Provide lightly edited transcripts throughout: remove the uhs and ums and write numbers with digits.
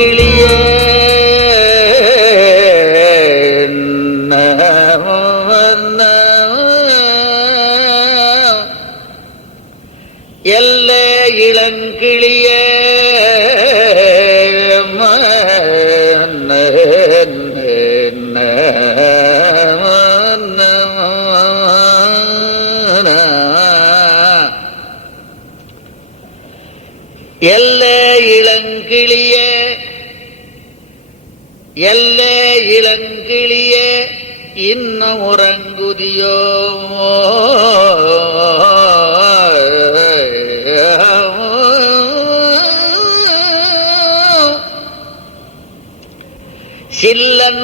இளங்கிளியே எல்லே இளங்கிளியே எல்லே இளங்கிளியே எல்லே இளங்கிளியே இன்னும் உறங்குதியோ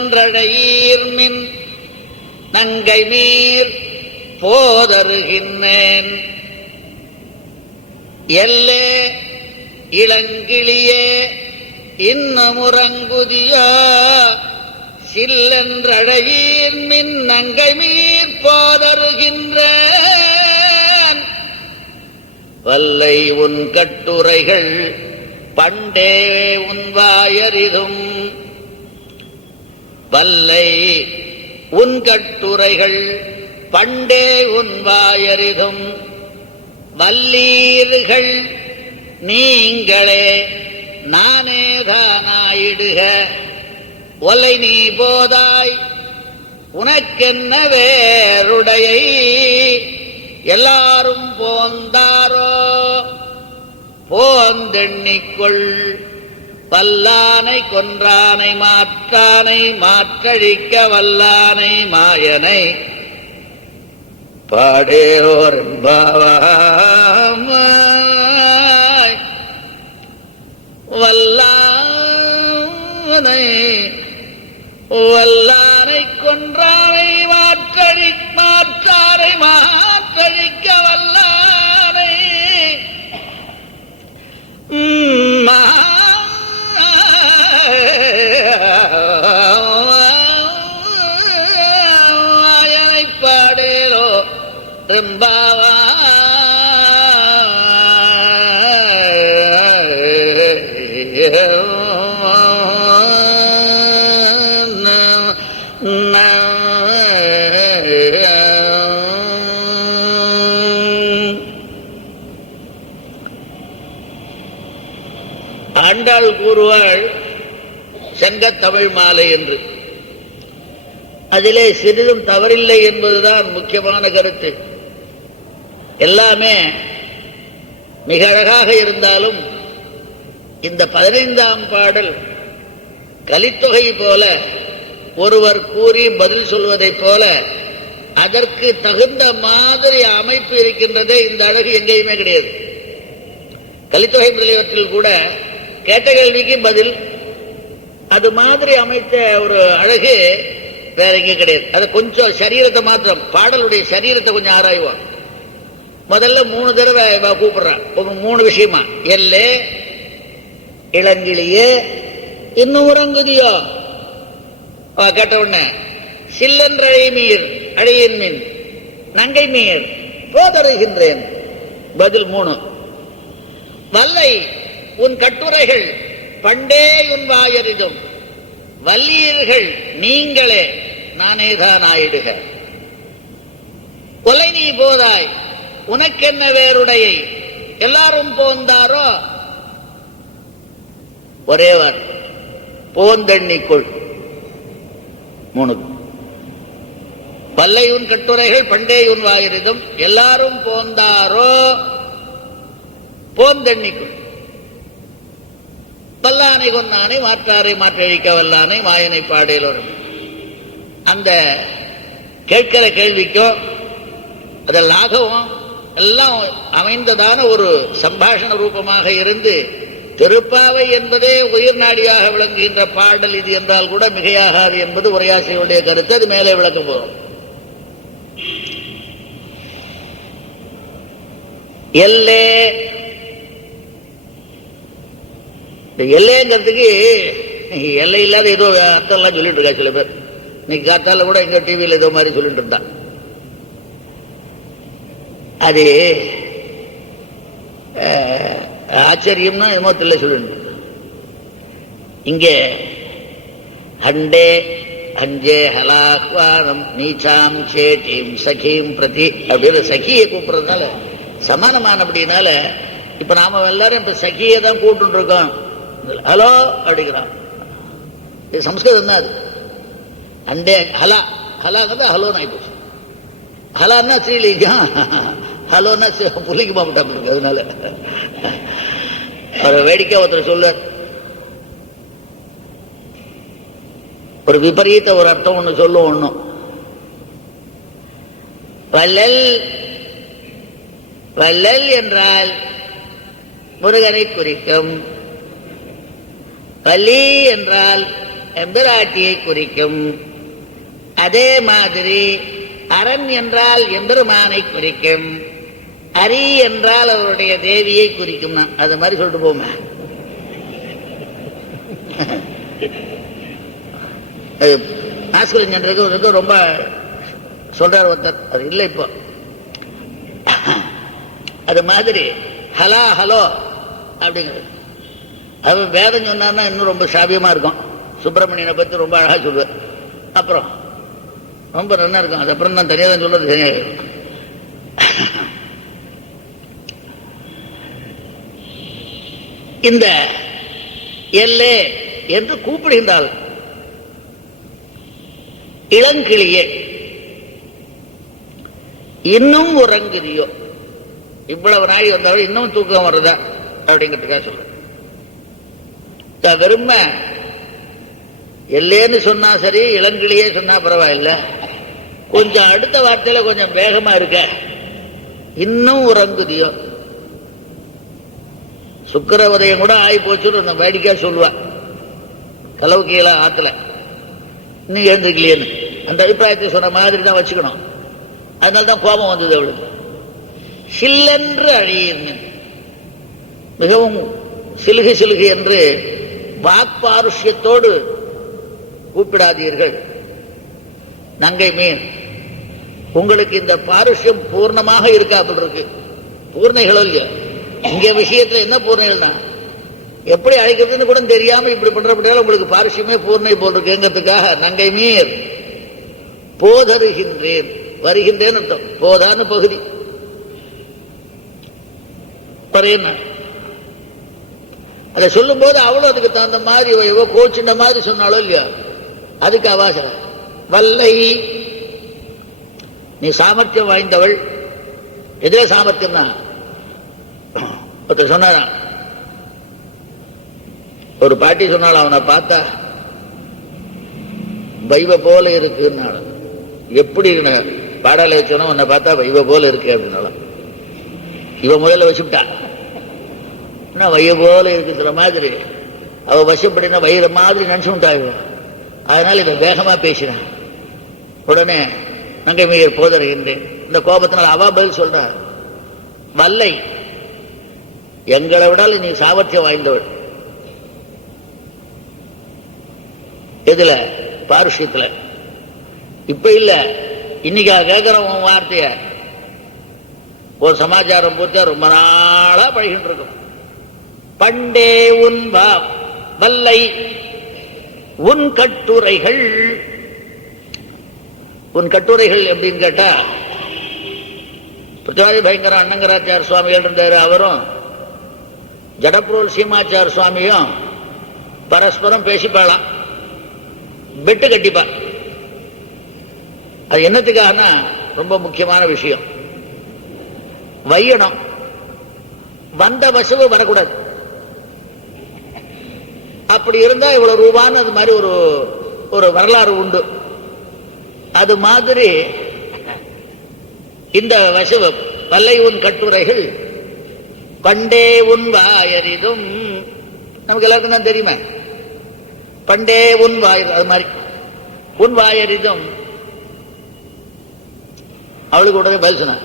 சில்லன்றழையீர்மின் நங்கை மீர் போதருகின்றேன் எல்லே இளங்கிளியே இன்னும் உறங்குதியோ சில்லன்றழையீர்மின் நங்கை மீர் போதருகின்றேன் வல்லை உன் கட்டுரைகள் பண்டே உன் வாயறிதும் வல்லை உன் கட்டுரைகள் பண்டே உன் வாயறிதும் வல்லீர்கள் நீங்களே நானேதானாயிடுக ஒலை நீ போதாய் உனக்கென்ன வேறுடையை எல்லாரும் போந்தாரோ போந்தெண்ணிக்கொள் பல்லானை கொன்றானை மாற்றானை மாற்றழிக்க வல்லானை மாயனை பாடேரோர் பாவாய் வல்லானை வல்லானை கொன்றானை மாற்றாரை மாற்றழிக்க வல்லானை மாயனை பாடேரோ ரெம்பாவா ஆண்டாள் கூறுவாள் சங்கத்தமிழ் மாலை என்று. அதிலே சிறிதும் தவறில்லை என்பதுதான் முக்கியமான கருத்து. எல்லாமே மிக அழகாக இருந்தாலும் இந்த 15ஆம் பாடல் கலித்தொகை போல ஒருவர் கூறி பதில் சொல்வதைப் போல அதற்கு தகுந்த மாதிரி அமைப்பு இருக்கின்றதே. இந்த அழகு எங்கேயுமே கிடையாது. கலித்தொகை முதலியவற்றில் கூட கேட்ட கேள்விக்கு பதில் அது மாதிரி அமைத்த ஒரு அழகு வேற எங்கே கிடையாது. அது கொஞ்சம் சரீரத்தை மாத்திரம், பாடலுடைய சரீரத்தை கொஞ்சம் ஆராய்வான். முதல்ல 3 தடவை கூப்பிடுறான். 3 விஷயமா எல்லே இளங்கிளியே இன்னும் உறங்குதியோ கேட்ட உடனே சில்லன்றழை மீர் அழையின் மின் நங்கை மீர் போதருகின்றேன் பதில் 3. வல்லை உன் கட்டுரைகள் பண்டே உன் வாயறிதும் வல்லீர்கள் நீங்களே நானேதான் ஆயிடுக கொலை நீ போதாய் உனக்கென்ன வேறுடையை எல்லாரும் போந்தாரோ ஒரே வார் போந்தெண்ணிக்குள் 3. வல்லை உன் கட்டுரைகள் பண்டே உன் வாயறிதும் எல்லாரும் போந்தாரோ போந்தெண்ணிக்குள் வல்லானை கொன்னானை மாற்றாரை மாற்றழிக்க வல்லானை மாயனை பாடேலோரும். அந்த கேட்கிற கேள்விக்கும் அதெல்லாகவும் எல்லாம் அமைந்ததான ஒரு சம்பாஷண ரூபமாக இருந்து திருப்பாவை என்பதே உயிர் நாடியாக விளங்குகின்ற பாடல் இது என்றால் கூட மிகையாகாது என்பது உரையாசிரியருடைய கருத்து. அது மேலே விளக்க போறோம். எல்லே எல்லைங்கிறதுக்கு எல்லை இல்லாத ஏதோ அர்த்தம் எல்லாம் சொல்லிட்டு இருக்கா சில பேர். இன்னைக்கு காத்தால கூட எங்க டிவியில் ஏதோ மாதிரி சொல்லிட்டு இருந்தான். அது ஆச்சரியம்னா எமோத்தில் சொல்லிட்டு இங்கே ஹண்டே ஹஞ்சே ஹலாஹ்வானம் நீச்சாம் சேட்டீம் சகீம் பிரதி அப்படின்னு சகியை கூப்பிடுறதுனால சமானமான அப்படின்னால இப்ப நாம எல்லாரும் இப்ப சகியை தான் கூப்பிட்டு இருக்கோம். ஹலோ அப்படிங்கிறான். இது சம்ஸ்கிருதம் தான். அது அண்டே ஹலா ஹலாங்கிறது ஹலோன்னு ஆயிப்போச்சு. ஹலான்னா ஸ்ரீலிங்கம், ஹலோன்னா புள்ளிக்கு மாப்பிட்டாங்க இருக்கு. அதனால அவர் வேடிக்கை ஒருத்தர் சொல்ல ஒரு விபரீத ஒரு அர்த்தம் ஒண்ணு சொல்லும். ஒண்ணும் வள்ளல் வள்ளல் என்றால் முருகனை குறிக்கும், வள்ளி என்றால் எம்பெராட்டியை குறிக்கும். அதே மாதிரி அரண் என்றால் எம்பெருமானை குறிக்கும், அரி என்றால் அவருடைய தேவியை குறிக்கும். அது மாதிரி சொல்லிட்டு போமே. ஆஸ்கரிஞ்சருக்கு ரொம்ப சொல்றார் ஒருத்தர், அது இல்லை இப்போ. அது மாதிரி ஹலா ஹலோ அப்படிங்கிறது அது வேதம் சொன்னார்னா இன்னும் ரொம்ப சாபியமா இருக்கும். சுப்பிரமணியனை பத்தி ரொம்ப அழகா சொல்லுவார். அப்புறம் ரொம்ப நல்லா இருக்கும். அது அப்புறம் நான் தனியாக தான் சொல்றது சரியாக இருக்கும். இந்த எல்லே என்று கூப்பிடுகின்றாள். இளங்கிளியே இன்னும் உறங்குதியோ, இவ்வளவு நாள் வந்தவள் இன்னும் தூக்கம் வருதா அப்படிங்கிறதுக்காக சொல்ற. வெறும எல்லேன்னு சொன்னா சரி, இளங்கிளியே சொன்னா பரவாயில்ல. கொஞ்சம் அடுத்த வார்த்தையில கொஞ்சம் வேகமா இருக்க, இன்னும் உறங்குதியோ. சுக்கரவதையும் கூட ஆகி போச்சுன்னு அந்த வேடிக்கையா சொல்லுவா. கலவு கீழே ஆத்துல இன்னும் எழுந்திருக்கலையேன்னு அந்த அபிப்பிராயத்தை சொன்ன மாதிரி தான் வச்சுக்கணும். அதனால்தான் கோபம் வந்தது அவளுக்கு. சில்லென்று அழியின்னு, மிகவும் சிலுகு சிலுகு என்று வாக்பாருஷ்யத்தோடு கூப்பிடாதீர்கள். நங்கை மீன், உங்களுக்கு இந்த பாருஷ்யம் பூர்ணமாக இருக்கா அப்படி இருக்கு. பூர்ணைகளோ இல்லையோ, இங்க விஷயத்துல என்ன பூர்ணைகள்னா எப்படி அழைக்கிறதுன்னு கூட தெரியாம இப்படி பண்றப்பட்டாலும் உங்களுக்கு பாருஷ்யமே பூர்ணை போல் இருக்குங்கிறதுக்காக நங்கை மீர் போதருகின்றேன், வருகின்றேன்னு அர்த்தம். போதான்னு பகுதி அதை சொல்லும் போது அவ்வளவு அதுக்கு தகுந்த மாதிரி கோச்சின மாதிரி சொன்னாலோ இல்லையோ, அதுக்கு அவாசல. வல்லை, நீ சாமர்த்தியம் வாய்ந்தவள். எதிரே சாமர்த்தியம்னா ஒருத்தர் சொன்னாராம், ஒரு பாட்டி சொன்னாலும் அவனை பார்த்தா வைவ போல இருக்குன்னாலும். எப்படி பாடால வச்சோன்னா உன்னை பார்த்தா வைவ போல இருக்கு அப்படின்னாலும். இவன் முதல்ல வச்சுட்டா வைய போல இருக்கு சில மாதிரி. அவ வசப்படினா வயிற மாதிரி நினைச்சுட்டா. அதனால இவன் வேகமா பேசினான். உடனே நங்கை மீர் போதருகின்றேன். இந்த கோபத்தினால் அவா பதில் சொல்ற, வல்லை, எங்களை விடால் நீ சாமர்த்தியம் வாய்ந்தவள். எதுல? பாருஷ்யத்துல. இப்ப இல்ல, இன்னைக்கா கேட்கிறோம் உன் வார்த்தைய. ஒரு சமாச்சாரம் பூர்த்தியா ரொம்ப நாளா பழகிட்டு இருக்கும். பண்டே உன் வல்லை உன் கட்டுரைகள். உன் கட்டுரைகள் எப்படின்னு கேட்டா, பிருத்திவாதி பயங்கர அண்ணங்கராச்சார சுவாமிகள் இருந்தாரு. அவரும் ஜடப்ரோல் சீமாச்சார சுவாமியும் பரஸ்பரம் பேசிப்பாளாம், பெட்டு கட்டிப்பா. அது என்னத்துக்காகனா ரொம்ப முக்கியமான விஷயம். வையணும், வந்த வசவு வரக்கூடாது. அப்படி இருந்தா இவ்வளவு ரூபான்னு அது மாதிரி ஒரு வரலாறு உண்டு. அது மாதிரி இந்த வசவு வல்லை உன் கட்டுரைகள் பண்டே உன் வாயரிதும். நமக்கு எல்லாருக்கும் தான் தெரியுமே, பண்டே உன் வாய். அது மாதிரி உன் வாயரிதும். அவளுக்கு உடனே பதில் சொன்ன,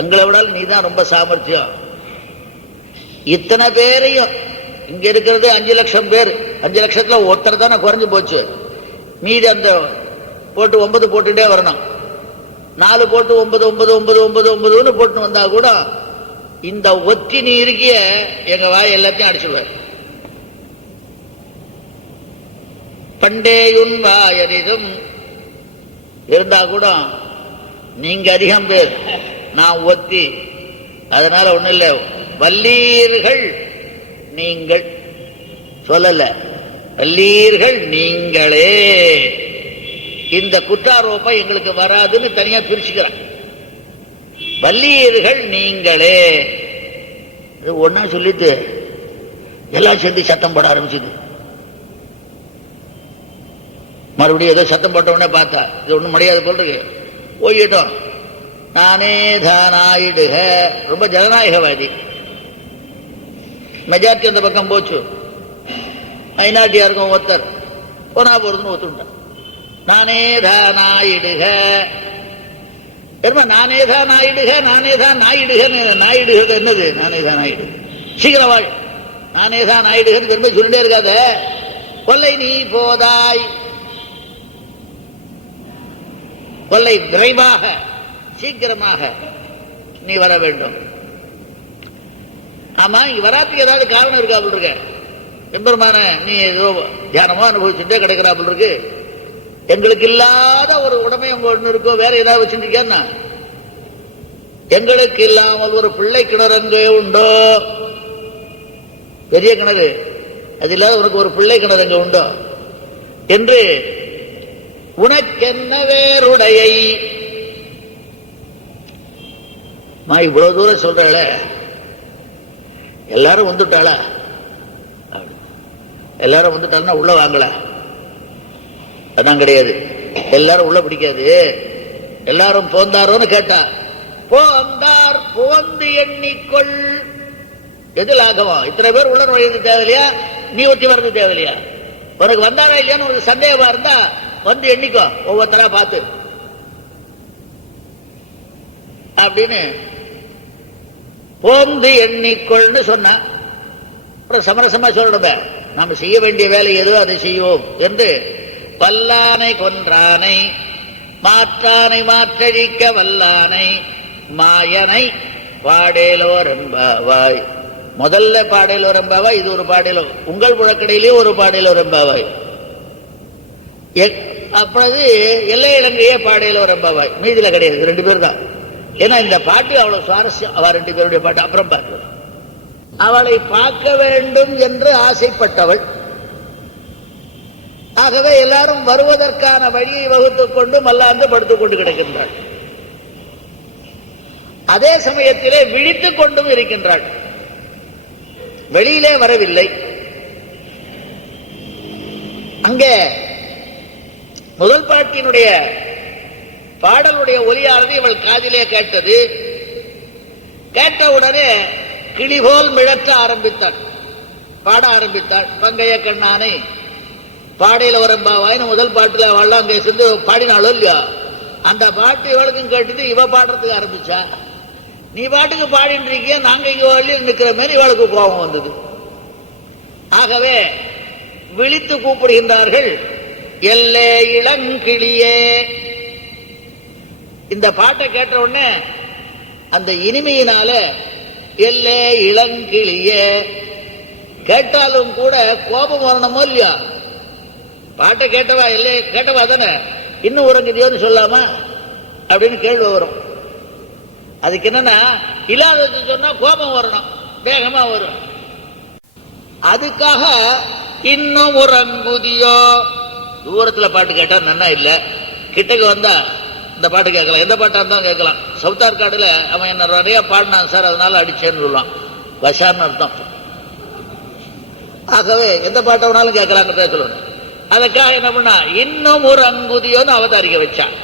எங்களை விடால் நீ தான் ரொம்ப சாமர்த்தியம். இத்தனை பேரையும், இங்க இருக்கிறது 5 லட்சம் பேர், 5 லட்சத்துல ஒருத்தர் தானே குறைஞ்சு போச்சு. மீதி அந்த போட்டு 9 போட்டுட்டே வரணும். 4 போட்டு 9 9 9 9 9ன்னு போட்டு வந்தா கூட இந்த ஒத்தி நீ இருக்கிய எங்க வாய் எல்லாத்தையும் அடிச்சுடுவார். பண்டேயுன் வாயரிதும் இருந்தா கூட நீங்க அதிகம் பேர், நான் ஒத்தி. அதனால ஒண்ணு இல்லை, வல்லீர்கள் நீங்கள் சொல்லல, வல்லீர்கள் நீங்களே. இந்த குற்றாரோப்பம் எங்களுக்கு வராதுன்னு தனியா பிரிச்சுக்கிறான். வல்லீர்கள் நீங்களே ஒன்னா சொல்லிட்டு எல்லாம் சேர்ந்து சத்தம் போட ஆரம்பிச்சுது. மறுபடியும் ஏதோ சத்தம் போட்ட உடனே பார்த்தா இது ஒண்ணும் முடியாது போல் இருக்கு, போயிட்டோம். நானே தானாயிடுக, ரொம்ப ஜனநாயகவாதி, மெஜாரிட்டி அந்த பக்கம் போச்சு. மைனாரிட்டியா இருக்கும் ஒருத்தர் போனா போறதுன்னு ஒத்துட்டான். நானே தானாயிடுக, நானே தான் ஆயிடுக, நானே தான் ஆயிடுக. நாயிடுகிறது என்னது? நானே தான் ஆயிடுக, சீக்கிரம் வாழ், நானே தான் ஆயிடுகன்னு பெருமை சொல்லிட்டே இருக்காத. கொல்லை நீ போதாய், கொல்லை விரைவாக சீக்கிரமாக நீ வர வேண்டும். ஆமா, இங்க வராதுக்கு ஏதாவது காரணம் இருக்கா? அப்படி இருக்க எம்பெருமான நீ ஏதோ தியானமா அனுபவிச்சுட்டே கிடைக்கிறாப்புல இருக்கு. எங்களுக்கு இல்லாத ஒரு உடமை உங்க ஒண்ணு இருக்கோ, வேற ஏதாவது வச்சுருக்கேன்னா? எங்களுக்கு இல்லாமல் ஒரு பிள்ளை கிணறு அங்கே உண்டோ? பெரிய கிணறு, அது இல்லாத உனக்கு ஒரு பிள்ளை கிணறு அங்கே உண்டோ என்று உனக்கென்ன வேறுடையை மா இவ்வளவு தூரம் சொல்றாள, எல்லாரும் வந்துட்டாளா? எல்லாரும் வந்துட்டாலும் உள்ள வாங்கல, அதான் கிடையாது. எல்லாரும் உள்ள பிடிக்காது. எல்லாரும் போந்தாரோன்னு கேட்டா, போந்தார் போந்து எண்ணிக்கொள். எது லாகவம்? இத்தனை பேர் உள்ள நுழைறது தேவையில்லையா? நீ ஒத்தி வர்றது தேவையில்லையா? உனக்கு வந்தாரா இல்லையான்னு உனக்கு சந்தேகமா இருந்தா வந்து எண்ணிக்கோ, ஒவ்வொருத்தரா பார்த்து அப்படின்னு போந்து எண்ணிக்கொள்னு சொன்ன. அப்புறம் சமரசமா சொல்லணுமே, நாம செய்ய வேண்டிய வேலை எதோ அதை செய்வோம் என்று வல்லானை கொன்றானை மாற்றானை மாற்றழிக்க வல்லானை மாயனை பாடேலோர் என்பாவாய். முதல்ல பாடேலோர் என்பாவாய், இது ஒரு பாடேலோ. உங்கள் புழக்கடையிலேயே ஒரு பாடேலோர் என்பாவாய். அப்பொழுது எல்லை இலங்கையே பாடேலோர் என்பாவாய். மீதில கிடையாது, ரெண்டு பேர் தான். ஏன்னா இந்த பாட்டு அவ்வளவு சுவாரஸ்யம். அவ ரெண்டு பேருடைய பாட்டு அப்புறம் பார்க்கலாம். அவளை பார்க்க வேண்டும் என்று ஆசைப்பட்டவள். ஆகவே எல்லாரும் வருவதற்கான வழியை வகுத்துக் கொண்டு மல்லாந்து படுத்துக் கொண்டு கிடக்கின்றாள். அதே சமயத்திலே விழித்துக் கொண்டும் இருக்கின்றாள். வெளியிலே வரவில்லை. அங்கே முதல் பாட்டினுடைய பாடலுடைய ஒலியானது இவள் காதிலே கேட்டது. கேட்டவுடனே கிளிபோல் மிழற்ற ஆரம்பித்தாள், பாட ஆரம்பித்தாள். பங்கைய கண்ணானை பாடையில வரம்பாவாயின்னு முதல் பாட்டுல அவள் அங்கே சென்று பாடினாலும் இல்லையா, அந்த பாட்டு இவளுக்கும் கேட்டது. இவ பாடுறதுக்கு ஆரம்பிச்சா. நீ பாட்டுக்கு பாடிட்டு இருக்கிய, நாங்க இங்க வழியில் நிற்கிற மாதிரி இவளுக்கு கோபம் வந்தது. ஆகவே விழித்து கூப்பிடுகின்றார்கள், எல்லே இளங்கிளியே. இந்த பாட்டை கேட்ட உடனே அந்த இனிமையினால எல்லே இளங்கிளியே கேட்டாலும் கூட கோபம் வரணுமோ இல்லையா? பாட்டை கேட்டவா இல்லை, கேட்டவா தானே, இன்னும் உறங்குதியோன்னு சொல்லாமா அப்படின்னு கேள்வி வரும். அதுக்கு என்னன்னா, இல்லாதது சொன்னா கோபம் வரணும், வேகமா வரும். அதுக்காக இன்னும் உறங்குதியோ. தூரத்துல பாட்டு கேட்டா நன்னா இல்ல, கிட்டக்கு வந்தா இந்த பாட்டு கேட்கலாம். எந்த பாட்டா இருந்தாலும் கேட்கலாம். சவுத்தார் காடுல அவன் என்ன நிறைய பாடினான் சார், அதனால அடிச்சேன்னு சொல்லுவான், வசான்னு அர்த்தம். ஆகவே எந்த பாட்டை வேணாலும் கேட்கலாங்கிறத சொல்லணும். அதுக்காக என்ன பண்ணா, இன்னும் ஒரு அங்குதியோன்னு அவதாரிக்க வச்சான்.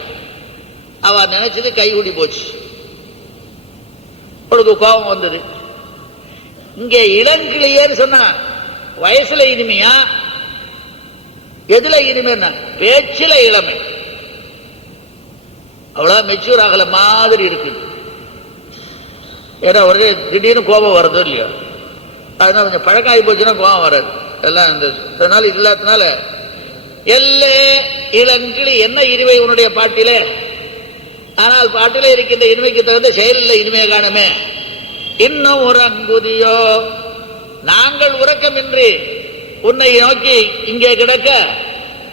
அவ நினைச்சது கைகூடி போச்சு. அவளுக்கு கோபம் வந்தது. இங்கே இளங்கிளியேன்னு சொன்னா வயசுல இனிமையா, எதுல இனிமைன்னா பேச்சில இளமை. அவ்வளவு மெச்சூர் ஆகல மாதிரி இருக்கு. ஏன்னா ஒரே திடீர்னு கோபம் வருது இல்லையா, அதனால கொஞ்சம் பழக்காகி போச்சுன்னா கோபம் வராது. எல்லாம் இதனால இல்லாதனால எல்லே இளங்கிளி என்ன இனிமை உன்னுடைய பாட்டிலே. ஆனால் பாட்டிலே இருக்கின்ற இனிமைக்கு தகுந்த செயலில் இனிமையை காணுமே. இன்னும் ஒரு அங்குதியோ, நாங்கள் உறக்கமின்றி உன்னை நோக்கி இங்கே கிடக்க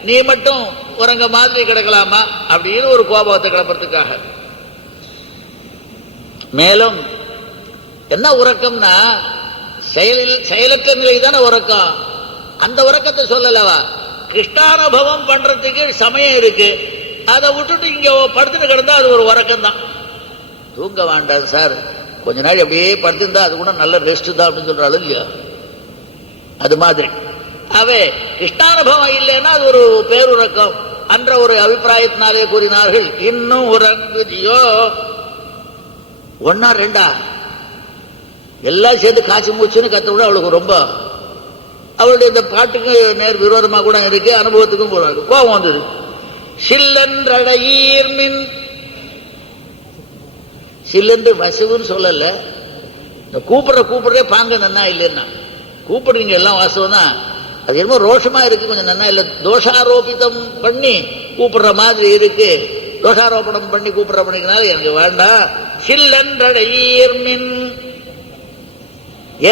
நீ மட்டும் உறங்க மாதிரி கிடக்கலாமா அப்படின்னு ஒரு கோபத்தை கிளப்புறதுக்காக. மேலும் என்ன உறக்கம்னா செயலற்ற நிலை தானே உறக்கம். அந்த உறக்கத்தை சொல்லலவா, கிருஷ்ணானுபவம் பண்றதுக்கு சமயம் இருக்கு, அதை விட்டுட்டு இங்க படுத்துட்டு கிடந்தா அது ஒரு உறக்கம் தான். தூங்க வேண்டாம் சார், கொஞ்ச நாள் அப்படியே படுத்திருந்தா அது கூட நல்ல ரெஸ்ட் தான் அப்படின்னு சொல்றாள் இல்லையா. அது மாதிரி அவே கிருஷ்ணானுபவம் இல்லைன்னா அது ஒரு பேருறக்கம் என்ற ஒரு அபிப்பிராயத்தினாலே கூறினார்கள். இன்னும் உறங்குதியோ, ஒன்னா ரெண்டா எல்லாம் சேர்ந்து காய்ச்சி மூச்சுன்னு கத்த விட அவளுக்கு ரொம்ப, அவளுடைய இந்த பாட்டுக்கு நேர் விரோதமாக கூட இருக்கு, அனுபவத்துக்கும் போறாங்க. கோபம் வந்தது. சில்லன்றடையீர் மின், சில்லன்று வசுன்னு சொல்லல, இந்த கூப்பிடுறே பாங்க நன்னா இல்லைன்னா கூப்பிடுறீங்க எல்லாம் வாசம் தான், அது என்னமோ ரோஷமா இருக்கு, கொஞ்சம் நன்னா இல்லை, தோஷாரோபிதம் பண்ணி கூப்பிடுற மாதிரி இருக்கு, தோஷாரோபணம் பண்ணி கூப்பிடுற பண்ணிக்கனால எனக்கு வேண்டாம். சில்லன்றடையீர் மின்,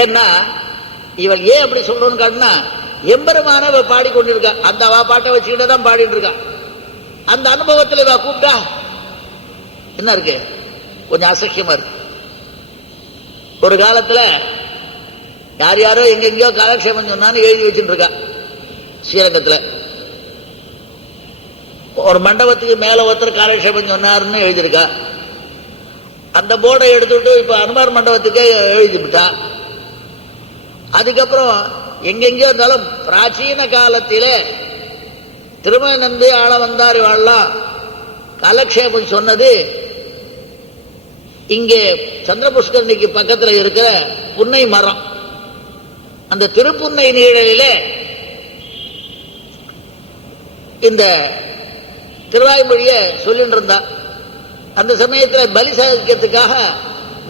ஏன்னா இவள் ஏன் அப்படி சொல்லணும்னு காட்டினா, எம்பெருமான இவ பாடிக்கொண்டிருக்கா, அந்த அவ பாட்டை வச்சுக்கிட்டு தான் பாடிட்டு இருக்கா. அந்த அனுபவத்தில் இவ கூப்பிட்டா என்ன இருக்கு, கொஞ்சம் அசக்கியமா இருக்கு. ஒரு காலத்துல யார் யாரோ எங்கெங்கயோ காலக்ஷேபம் சொன்னான்னு எழுதி வச்சுட்டு இருக்கா. ஸ்ரீரங்கத்துல ஒரு மண்டபத்துக்கு மேல ஒருத்தர் காலக்ஷேபம் சொன்னாருன்னு எழுதியிருக்கா. அந்த போர்டை எடுத்துட்டு இப்ப அனுமார் மண்டபத்துக்கே எழுதிவிட்டா. அதுக்கப்புறம் எங்கெங்கயோ இருந்தாலும் பிராச்சீன காலத்தில திருமண நம்பி ஆள வந்தார் வாழலாம் காலக்ஷேபம் சொன்னது இங்கே சந்திரபுஷ்கரணிக்கு பக்கத்துல இருக்கிற புன்னை மரம், அந்த திருப்புன்னை நீழலில இந்த திருவாய்மொழிய சொல்லிட்டு இருந்தா. அந்த சமயத்தில் பலி சாதிக்கிறதுக்காக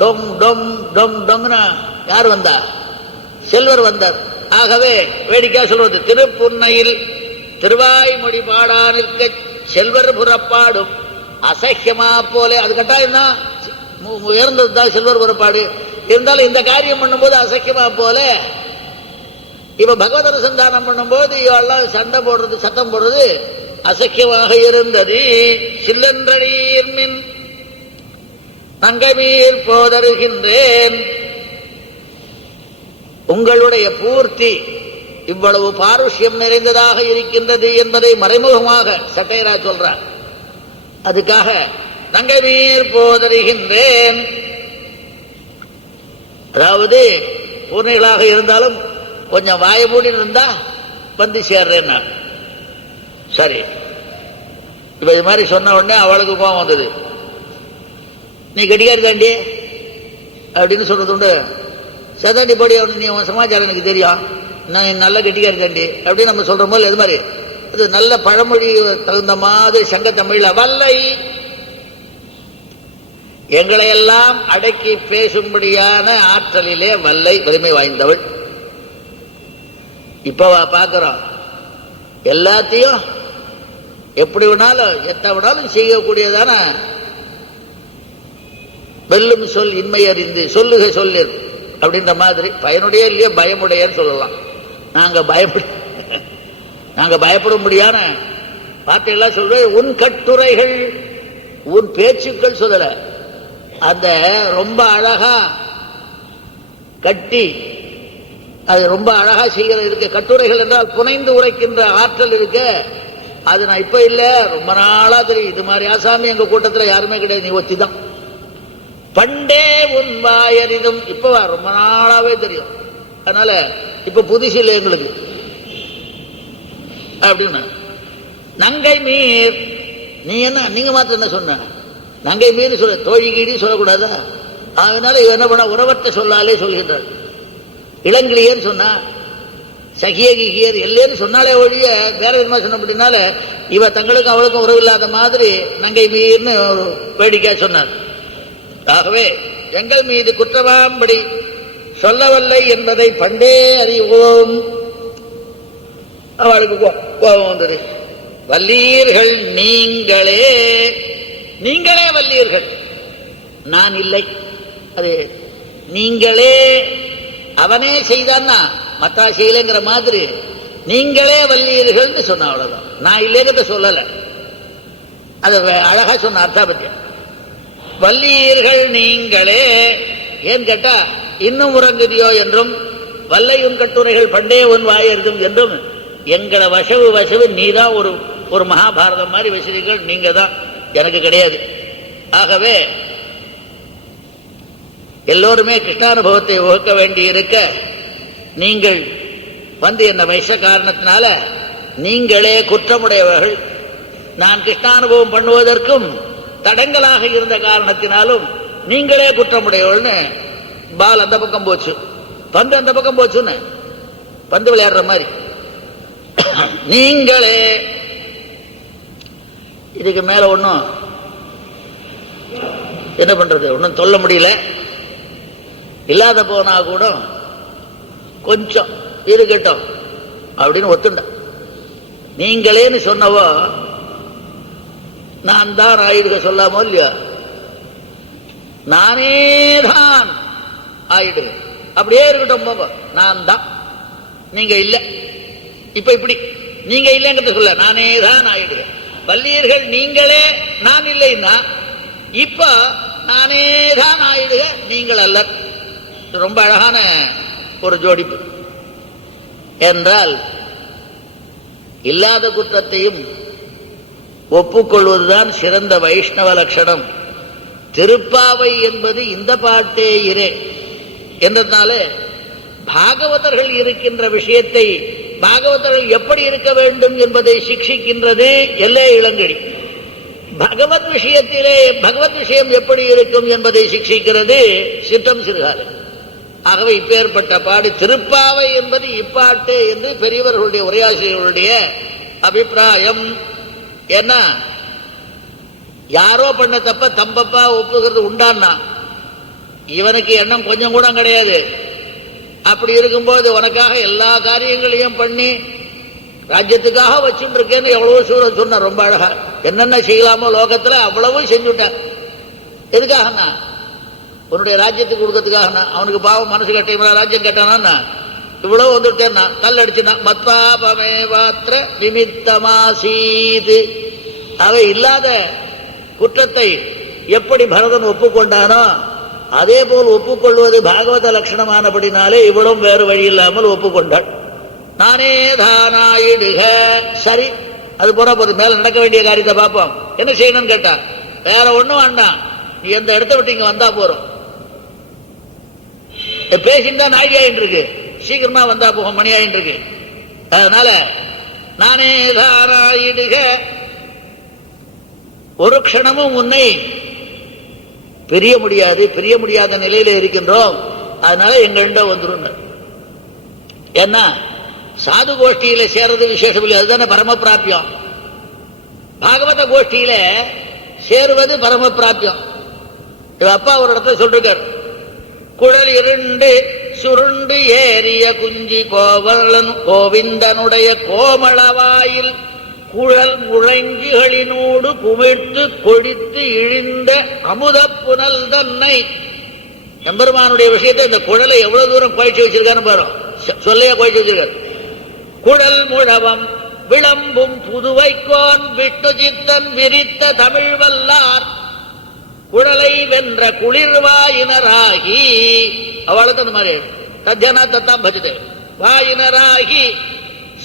டொம் டொம் டொம் டொம்னு யார் வந்தா, செல்வர் வந்தார். ஆகவே வேடிக்கை சொல்வது, திருப்புன்னையில் திருவாய்மொழி பாடா நிற்க செல்வர் புறப்பாடும் அசக்கியமா போல, அது கட்டாயம் தான், உயர்ந்ததுதான் செல்வர் புறப்பாடு. இருந்தாலும் இந்த காரியம் பண்ணும்போது அசக்கியமா போல, இப்ப பகவத் அனுசந்தானம் பண்ணும்போது இவெல்லாம் சண்டை போடுறது சத்தம் போடுறது அசக்கியமாக இருந்தது. சில்லன்றடீர் மின் தங்கமீர் போதருகின்றேன், உங்களுடைய பூர்த்தி இவ்வளவு பாருஷ்யம் நிறைந்ததாக இருக்கின்றது என்பதை மறைமுகமாக சட்டையரா சொல்றார். அதுக்காக தங்கமீர் போதருகின்றேன், அதாவது பூர்ணிகளாக இருந்தாலும் கொஞ்சம் வாய மூடி இருந்தா வந்து சேர்றேன். சரி, இப்ப இது மாதிரி சொன்ன உடனே அவளுக்கு கோபம் வந்தது. நீ கெட்டிக்காரி தாண்டி அப்படின்னு சொல்றது உண்டு. சதாண்டி படி, நீ உன் சமாச்சாரம் எனக்கு தெரியும், நான் நல்ல கெட்டிக்காரி தாண்டி அப்படின்னு நம்ம சொல்ற போது எது மாதிரி அது நல்ல பழமொழி தகுந்த மாதிரி சங்க தமிழ்ல வல்லை, எங்களையெல்லாம் அடக்கி பேசும்படியான ஆற்றலிலே வல்லை, வலிமை வாய்ந்தவள். இப்ப பார்க்கிறோம், எல்லாத்தையும் எப்படி வேணாலும் எத்த வேணாலும் செய்யக்கூடியதான வெல்லும் சொல் இன்மை அறிந்து சொல்லுக சொல்லு அப்படின்ற மாதிரி பயனுடைய இல்லையோ பயமுடையன்னு சொல்லலாம். நாங்க பயப்படும்படியான வார்த்தைகள்லாம் சொல்வேன். உன் கட்டுரைகள் உன் பேச்சுக்கள் சொல்லல, அந்த ரொம்ப அழகா கட்டி அது ரொம்ப அழகா செய்கிற இருக்க கட்டுரைகள் என்றால் புனைந்து உரைக்கின்ற ஆற்றல் இருக்க, அது நான் இப்ப இல்ல ரொம்ப நாளா தெரியும். இது மாதிரி ஆசாமி எங்க கூட்டத்தில் யாருமே கிடையாது, நீ ஒத்தி தான். பண்டே உன் வாயறிதும், இப்ப ரொம்ப நாளாவே தெரியும், அதனால இப்ப புதுசு இல்லை எங்களுக்கு அப்படின்னு. நங்கை மீர், நீ என்ன நீங்க மாத்திரம் என்ன சொன்ன, நங்கை மீர் சொல்ல, தோழி கீழி சொல்லக்கூடாதா? அதனால என்ன பண்ண, உறவற்ற சொல்லாலே சொல்கின்றார். இளங்கிலியன்னு சொன்னா, சகிய கிகியர் எல்லேன்னு சொன்னாலே ஒழிய வேற விதமா சொன்ன அப்படின்னால இவ தங்களுக்கும் அவளுக்கும் உறவு இல்லாத மாதிரி நங்கை மீர்னு வேடிக்கை சொன்னார். ஆகவே எங்கள் மீது குற்றமாம்படி சொல்லவில்லை என்பதை பண்டே அறிவோம். அவளுக்கு கோபம் வந்தது. வல்லீர்கள் நீங்களே, நீங்களே வல்லீர்கள், நான் இல்லை. அது நீங்களே, அவனே செய்தான்னா மத்தா செய்யலைங்கிற மாதிரி நீங்களே வல்லீர்கள்னு சொன்ன, அவ்வளவுதான். நான் இல்லைங்கிறத சொல்லல, அது அழகா சொன்ன அர்த்தாபத்தியம். வல்லீர்கள் நீங்களே. ஏன் கேட்டா, இன்னும் உறங்குதியோ என்றும் வல்லையும் கட்டுரைகள் பண்டே உன் வாயிருக்கும் என்றும் எங்களை வசவு நீதான் ஒரு மகாபாரதம் மாதிரி வசதிகள் நீங்க தான், எனக்கு கிடையாது. ஆகவே எல்லோருமே கிருஷ்ணானுபவத்தை வகுக்க வேண்டி இருக்க, நீங்கள் வந்து என்ன வைச காரணத்தினால நீங்களே குற்றமுடையவர்கள். நான் கிருஷ்ணானுபவம் பண்ணுவதற்கும் தடங்களாக இருந்த காரணத்தினாலும் நீங்களே குற்றமுடையவள்னு பால் அந்த பக்கம் போச்சு, பந்து அந்த பக்கம் போச்சுன்னு பந்து விளையாடுற மாதிரி நீங்களே. இதுக்கு மேல ஒன்றும் என்ன பண்றது, ஒன்றும் சொல்ல முடியல. இல்லாத போனா கூட கொஞ்சம் இருக்கட்டும் அப்படின்னு ஒத்துண்ட. நீங்களேன்னு சொன்னவோ நான் தான் ஆயிடுக சொல்லாமோ இல்லையா, நானே தான் ஆயிடுக அப்படியே இருக்கட்டும். போங்க, நான் தான், நீங்க இல்ல. இப்ப இப்படி நீங்க இல்லைங்கிறத சொல்ல, நானே தான் ஆயிடுக. வல்லியர்கள் நீங்களே, நான் இல்லைன்னா இப்ப நானே தான் ஆயிடுக, நீங்கள் அல்ல. ரொம்ப அழகான ஒரு ஜோடிப்பு. என்றால் இல்லாத குற்றத்தையும் ஒப்புக்கொள்வதுதான் சிறந்த வைஷ்ணவ லட்சணம். திருப்பாவை என்பது இந்த பாட்டே இரே என்றதுனால பாகவதர்கள் இருக்கின்ற விஷயத்தை, பாகவதர்கள் எப்படி இருக்க வேண்டும் என்பதை சிக்ஷிக்கின்றது எல்லே இளங்கடி. பகவத் விஷயத்திலே பகவத் விஷயம் எப்படி இருக்கும் என்பதை சிக்ஷிக்கிறது சித்தம் சிறுகாலை. ஆகவே இப்பேற்பட்ட பாடு திருப்பாவை என்பது இப்பாட்டு என்று பெரியவர்களுடைய உரையாசிரியர்களுடைய அபிப்பிராயம். ஏன்னா யாரோ பண்ண தப்ப தம்பப்பா ஒப்புகிறது உண்டான்னா இவனுக்கு எண்ணம் கொஞ்சம் கூட கிடையாது. அப்படி இருக்கும்போது உனக்காக எல்லா காரியங்களையும் பண்ணி ராஜ்யத்துக்காக வச்சுட்டு இருக்கேன்னு எவ்வளவோ சூழல் சொன்ன, ரொம்ப அழகா என்னென்ன செய்யலாமோ லோகத்துல அவ்வளவும் செஞ்சுட்டேன். எதுக்காகனா உன்னுடைய ராஜ்யத்துக்கு கொடுக்கறதுக்காக. அவனுக்கு பாவம் மனசு கட்ட ராஜ்யம் கேட்டானா இவ்வளவு வந்துட்டேன்னா தள்ளடிச்சுனா மத்பாபமே பாத்திர நிமித்தமாசீது. அவை இல்லாத குற்றத்தை எப்படி பரதன் ஒப்புக்கொண்டானோ அதே போல் ஒப்புக்கொள்வது பாகவத லட்சணமானபடினாலே இவ்வளவும் வேறு வழி இல்லாமல் ஒப்புக்கொண்டாள். நானே தானாயிடுக. சரி, அது போற போது மேல நடக்க வேண்டிய காரியத்தை பார்ப்போம். என்ன செய்யணும்னு கேட்டா, வேற ஒண்ணும் வேண்டாம், நீ எந்த இடத்த விட்டு இங்க வந்தா போறோம். பேசிட்டு தான் நாழி ஆயிட்டு இருக்கு, சீக்கிரமா வந்தா போகும், மணி ஆயிட்டு இருக்கு. அதனால நானே தானாயிடுக, ஒரு க்ஷணமும் உன்னை பிரிய முடியாது, பிரிய முடியாத நிலையில இருக்கின்றோம். அதனால எங்கள்கிட்ட வந்துடும். ஏன்னா சாது கோஷ்டியில சேர்றது விசேஷம் இல்லை, அதுதானே பரம பிராபியம். பாகவத கோஷ்டியில சேருவது பரம பிராபியம். அப்பா ஒரு இடத்துல சொல்றார், குழல் இருண்டு சுருண்டு ஏறிய குஞ்சி கோவலன் கோவிந்தனுடைய கோமளவாயில் குழல் முழஞ்சிகளினோடு குமிழ்த்து கொடித்து இழிந்த அமுத புனல் தன்னை. எம்பெருமானுடைய விஷயத்தை இந்த குழலை எவ்வளவு தூரம் குழைச்சி வச்சிருக்கான்னு பாரு, சொல்லையா குழைச்சி வச்சிருக்காரு. குழல் முழவம் விளம்பும் புதுவைக்கோன் விட்டு சித்தன் விரித்த தமிழ் வல்லார் குழலை வென்ற குளிர்வாயினராகி, அவளுக்கு அந்த மாதிரி தஜனா தத்தாம் பஜதே வாயினராகி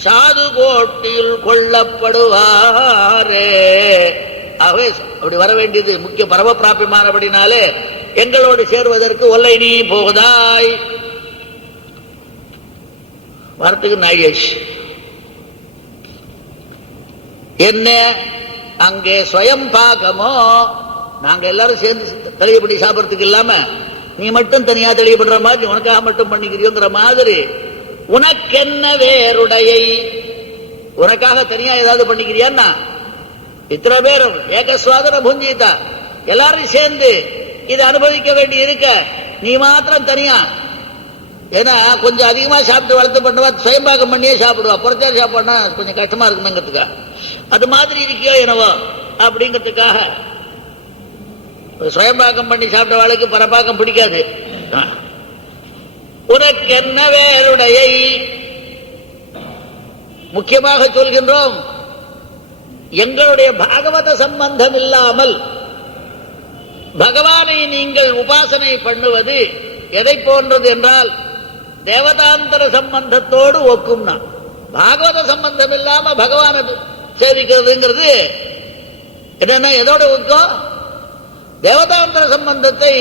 சாது கோட்டியில் கொள்ளப்படுவாரே. ஆகவே அப்படி வர வேண்டியது முக்கிய பரம பிராபியமானபடினாலே எங்களோடு சேருவதற்கு ஒல்லை நீ போகுதாய். வார்த்தைக்கு நாயேஷ் என்ன அங்கே ஸ்வயம் பாகமோ, நாங்க எல்லாரும் சேர்ந்து தெளியப்படி சாப்பிடறதுக்கு இல்லாம நீ மட்டும் தனியா தெளியப்படுற மாதிரி உனக்காக மட்டும் பண்ணிக்கிறியோங்கிற மாதிரி, உனக்கென்ன வேறுடையை, உனக்காக தனியா ஏதாவது பண்ணிக்கிறியான்னா இத்தனை பேரும் ஏகஸ்வாதன புஞ்சிதா எல்லாரும் சேர்ந்து இதை அனுபவிக்க வேண்டி இருக்க, நீ மாத்திரம் தனியா. ஏன்னா கொஞ்சம் அதிகமா சாப்பிட்டு வளர்த்து பண்ணுவா, சுயம்பாகம் பண்ணியே சாப்பிடுவா, புறச்சாரி சாப்பாடுனா கொஞ்சம் கஷ்டமா இருக்குமேங்கிறதுக்கா அது மாதிரி இருக்கியோ என்னவோ அப்படிங்கிறதுக்காக. சுயம்பாகம் பண்ணி சாப்பிட்ட வாழ்க்கை பரப்பாக்கம் பிடிக்காது. உனக்கு என்ன வேறுடையை, முக்கியமாக சொல்கின்றோம், எங்களுடைய பாகவத சம்பந்தம் இல்லாமல் பகவானை நீங்கள் உபாசனை பண்ணுவது எதை போன்றது என்றால் தேவதாந்தர சம்பந்தத்தோடு ஒக்கும்னா. பாகவத சம்பந்தம் இல்லாம பகவானை சேவிக்கிறதுங்கிறது என்னன்னா எதோட ஒக்கும்? தேவதாந்தர சம்பந்தத்தை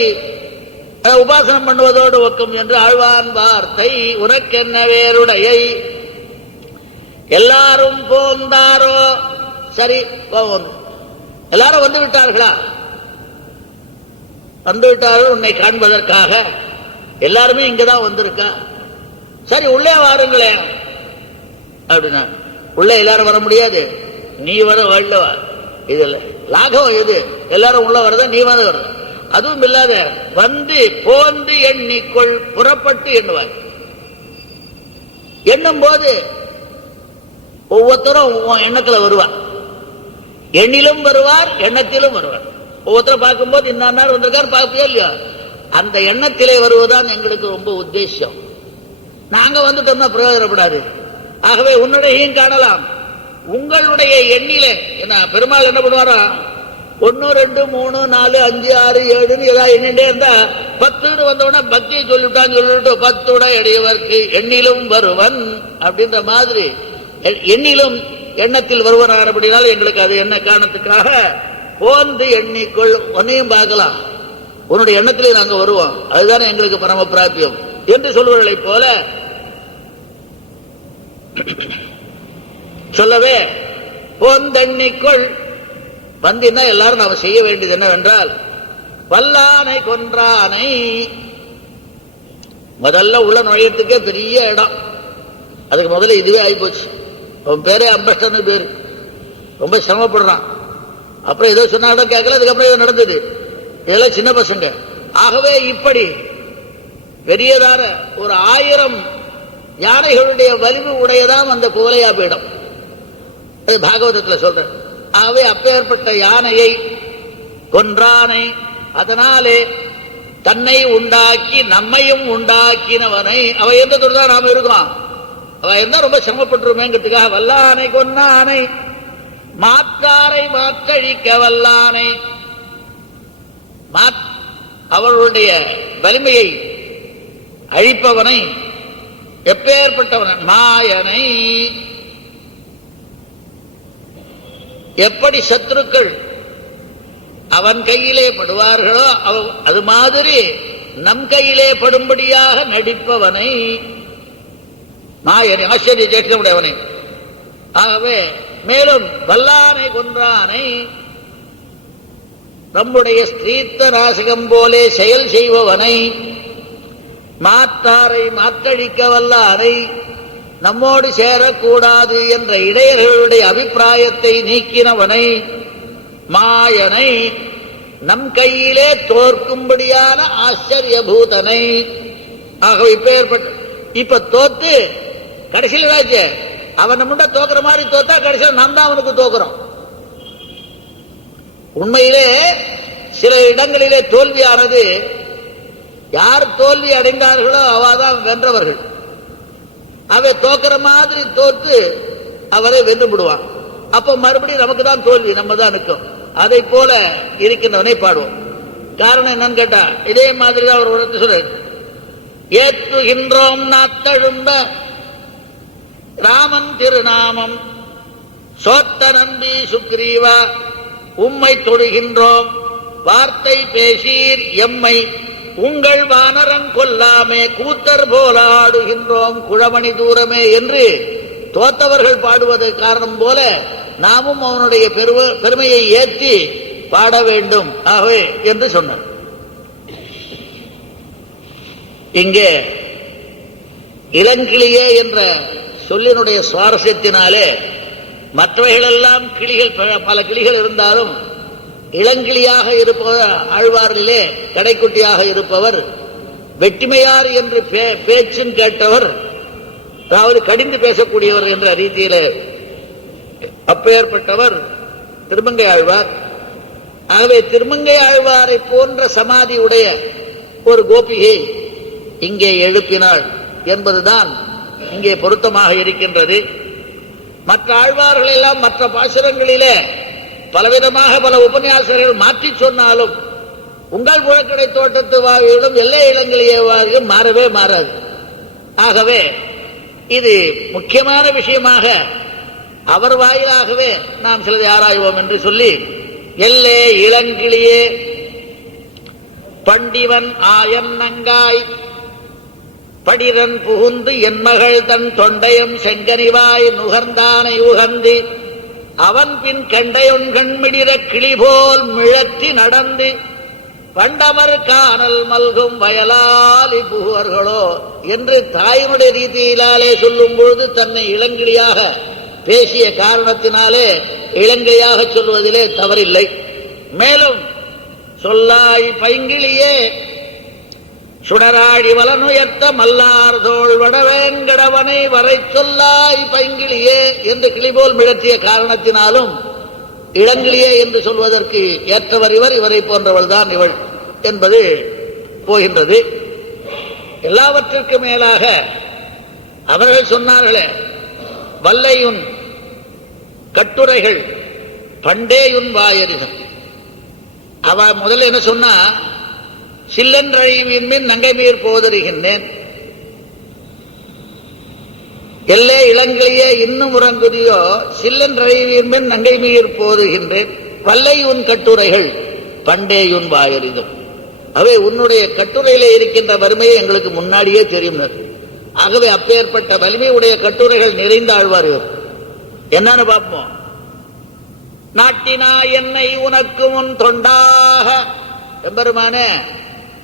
உபாசனம் பண்ணுவதோடு ஒக்கும் என்று ஆழ்வான் வார்த்தை. உனக்கென்ன வேறுடையை எல்லாரும் போந்தாரோ? சரி, எல்லாரும் வந்து விட்டார்களா? வந்து விட்டார்கள் உன்னை காண்பதற்காக. எல்லாருமே இங்கதான் வந்திருக்கா. சரி, உள்ளே வாருங்களேன் அப்படின்னா. உள்ளே எல்லாரும் வர முடியாது, நீ வர வரலவா? இது லாகவம் எது? எல்லாரும் உள்ள வரத, நீ வந்து வர. அதுவும் இல்லாத வந்து போந்து எண்ணிக்கொள், புறப்பட்டு எண்ணுவார். எண்ணும் போது ஒவ்வொருத்தரும் எண்ணத்துல வருவார். எண்ணிலும் வருவார், எண்ணத்திலும் வருவார். ஒவ்வொருத்தரும் பார்க்கும்போது இன்னார் வந்திருக்கார் பார்ப்போம் இல்லையா? அந்த எண்ணத்திலே வருவதுதான் எங்களுக்கு ரொம்ப உத்தேசம். நாங்க வந்துட்டோம்னா பிரயோஜனப்படாது. ஆகவே உன்னுடையும் காணலாம், உங்களுடைய எண்ணிலே. என்ன பெருமாள் என்ன பண்ணுவாரா? 1 2 3 4 5 6 7 ஏதாவது எண்ணிட்டே இருந்தா 10 வந்தவுடனே பக்தியை சொல்லிவிட்டான்னு சொல்லிட்டு 10 எடையவர்க்கு எண்ணிலும் வருவன் அப்படின்ற மாதிரி எண்ணிலும் எண்ணத்தில் வருவன் அப்படின்னாலும் எங்களுக்கு அது என்ன காரணத்துக்காக போந்து எண்ணிக்கொள். உன்னையும் பார்க்கலாம், உன்னுடைய எண்ணத்திலே நாங்க வருவோம், அதுதானே எங்களுக்கு பரம பிராபியம் என்று சொல்வர்களை போல சொல்லவே போந்தெண்ணிக்கொள். வந்தினா எல்லாரும் நாம செய்ய வேண்டியது என்னவென்றால் வல்லானை கொன்றானை. முதல்ல உள்ள நுழையத்துக்கே பெரிய இடம், அதுக்கு முதல்ல இதுவே ஆகிப்போச்சு. அவன் பேரே அம்பஸ்டர்னு பேரு, ரொம்ப சிரமப்படுறான். அப்புறம் ஏதோ சொன்னாலும் கேட்கல, அதுக்கப்புறம் ஏதோ நடந்தது. இதெல்லாம் சின்ன பசங்க. ஆகவே இப்படி பெரியதான ஒரு 1000 யானைகளுடைய வலிமை உடையதான் அந்த கோலையா பீடம். அது பாகவதத்தில் சொல்ற. ஆகவே அப்பேற்பட்ட யானையை கொன்றானை, அதனாலே தன்னை உண்டாக்கி நம்மையும் உண்டாக்கினவனை. அவ எந்த தொடர்தான் நாம இருக்கோம், அவ இருந்தா ரொம்ப சிரமப்பட்டுருமேங்கிறதுக்காக வல்லானை கொன்னானை, மாற்றாரை மாற்றழிக்க வல்லானை. அவளுடைய வலிமையை அழிப்பவனை, எப்பேற்பட்டவன் மாயனை. எப்படி சத்துருக்கள் அவன் கையிலே படுவார்களோ அது மாதிரி நம் கையிலே படும்படியாக நடிப்பவனை மாயனை, ஆச்சரிய ஜேஷ்டமுடையவனை. ஆகவே மேலும் வல்லானை கொன்றானை, நம்முடைய ஸ்திரீத்த நாசகம் போலே செயல் செய்பவனை, மாற்றாரை மாற்றழிக்க வல்லானை, நம்மோடு சேரக்கூடாது என்ற இடையர்களுடைய அபிப்பிராயத்தை நீக்கினவனை, மாயனை, நம் கையிலே தோற்கும்படியான ஆச்சரியபூதனை. ஆகவே இப்ப தோத்து கடைசியில் அவன் நம்மகிட்ட தோக்குற மாதிரி தோத்தா கடைசியில் நாம் தான் அவனுக்கு தோக்குறோம். உண்மையிலே சில இடங்களிலே தோல்வியானது யார் தோல்வி அடைந்தார்களோ அவாதான் வென்றவர்கள். அவை தோக்கிற மாதிரி தோத்து அவரை வென்று விடுவான். அப்ப மறுபடியும் நமக்கு தான் தோல்வி, நம்ம தான் நிற்கும். அதை போல இருக்கின்றவனை பாடுவோம். காரணம் என்னன்னு கேட்டா இதே மாதிரி தான் அவர் உணர்த்து சொல்ற. ஏற்றுகின்றோம் நாத்தழுந்த ராமன் திருநாமம் சோத்த நம்பி சுக்ரீவா, உம்மை தொழுகின்றோம் வார்த்தை பேசீர் எம்மை, உங்கள் வானரங் கொல்லாமே கூத்தர் போல ஆடுகின்றோம் குழமணி தூரமே என்று தோத்தவர்கள் பாடுவது காரணம் போல நாமும் அவனுடைய பெருமையை ஏற்றி பாட வேண்டும் ஆகவே என்று சொன்னார். இங்கே இளங்கிளியே என்ற சொல்லினுடைய சுவாரஸ்யத்தினாலே மற்றவைகளெல்லாம் கிளிகள், பல கிளிகள் இருந்தாலும் இளங்கிளியாக இருப்பவர் ஆழ்வாரிலே கடைக்குட்டியாக இருப்பவர், வெட்டிமையார் என்று பேச்சும் கேட்டவர், அதாவது கடிந்து பேசக்கூடியவர் என்ற ரீதியில அப்பேற்பட்டவர் திருமங்கை ஆழ்வார். ஆகவே திருமங்கை ஆழ்வாரை போன்ற சமாதி உடைய ஒரு கோபிகை இங்கே எழுப்பினாள் என்பதுதான் இங்கே பொருத்தமாக இருக்கின்றது. மற்ற ஆழ்வார்கள் எல்லாம் மற்ற பாசுரங்களிலே பலவிதமாக பல உபன்யாசர்கள் மாற்றி சொன்னாலும் உங்கள் புழக்கடை தோட்டத்து வாயிலும் எல்லை இளங்கலிய வாயும் மாறவே மாறாது. ஆகவே இது முக்கியமான விஷயமாக அவர் வாயிலாகவே நாம் சிலதை ஆராய்வோம் என்று சொல்லி, எல்லே இளங்கிளியே பண்டிவன் ஆயன் நங்காய் படிரன் புகுந்து என் மகள் தன் தொண்டையம் செங்கனிவாய் நுகர்ந்தானை உகந்து அவன் பின் கண்டையொன் கண்மிடிர கிளிபோல் மிழத்தி நடந்து பண்டமர் காணல் மல்கும் வயலாலி புகுவர்களோ என்று தாயினுடைய ரீதியிலாலே சொல்லும் பொழுது தன்னை இளங்கிளியாக பேசிய காரணத்தினாலே இளங்கிளியாக சொல்வதிலே தவறில்லை. மேலும் சொல்லாய் பைங்கிளியே சுடராடி வலனுயர்த்த மல்லார் தோள் வடவேங்கடவனை வரை சொல்லாய் பைங்கிளியே என்று கிளிபோல் மிழற்றிய காரணத்தினாலும் இளங்கிளியே என்று சொல்வதற்கு ஏற்றவர் இவர், இவரை போன்றவள் தான் இவள் என்பது போகின்றது. எல்லாவற்றிற்கு மேலாக அவர்கள் சொன்னார்களே, வல்லையுன் கட்டுரைகள் பண்டேயுன் வாயறிதம். அவ முதல்ல என்ன சொன்னா, சில்லன்றழிவின் மின் நங்கை மீர் போதறிகின்றேன், எல்லே இளங்கிளியே இன்னும் உறங்குதியோ சில்லன்றழிவின் மின் நங்கை மீர் போதுகின்றேன், வல்லை உன் கட்டுரைகள் பண்டேயுன் வாயறிதும். அவை உன்னுடைய கட்டுரையிலே இருக்கின்ற வறுமையை எங்களுக்கு முன்னாடியே தெரியும். ஆகவே அப்பேற்பட்ட வலிமையுடைய கட்டுரைகள் நிறைந்த ஆழ்வார்கள். என்னன்னு பார்ப்போம். நாட்டினா என்னை உனக்கு முன் தொண்டாக, எம்பெருமானே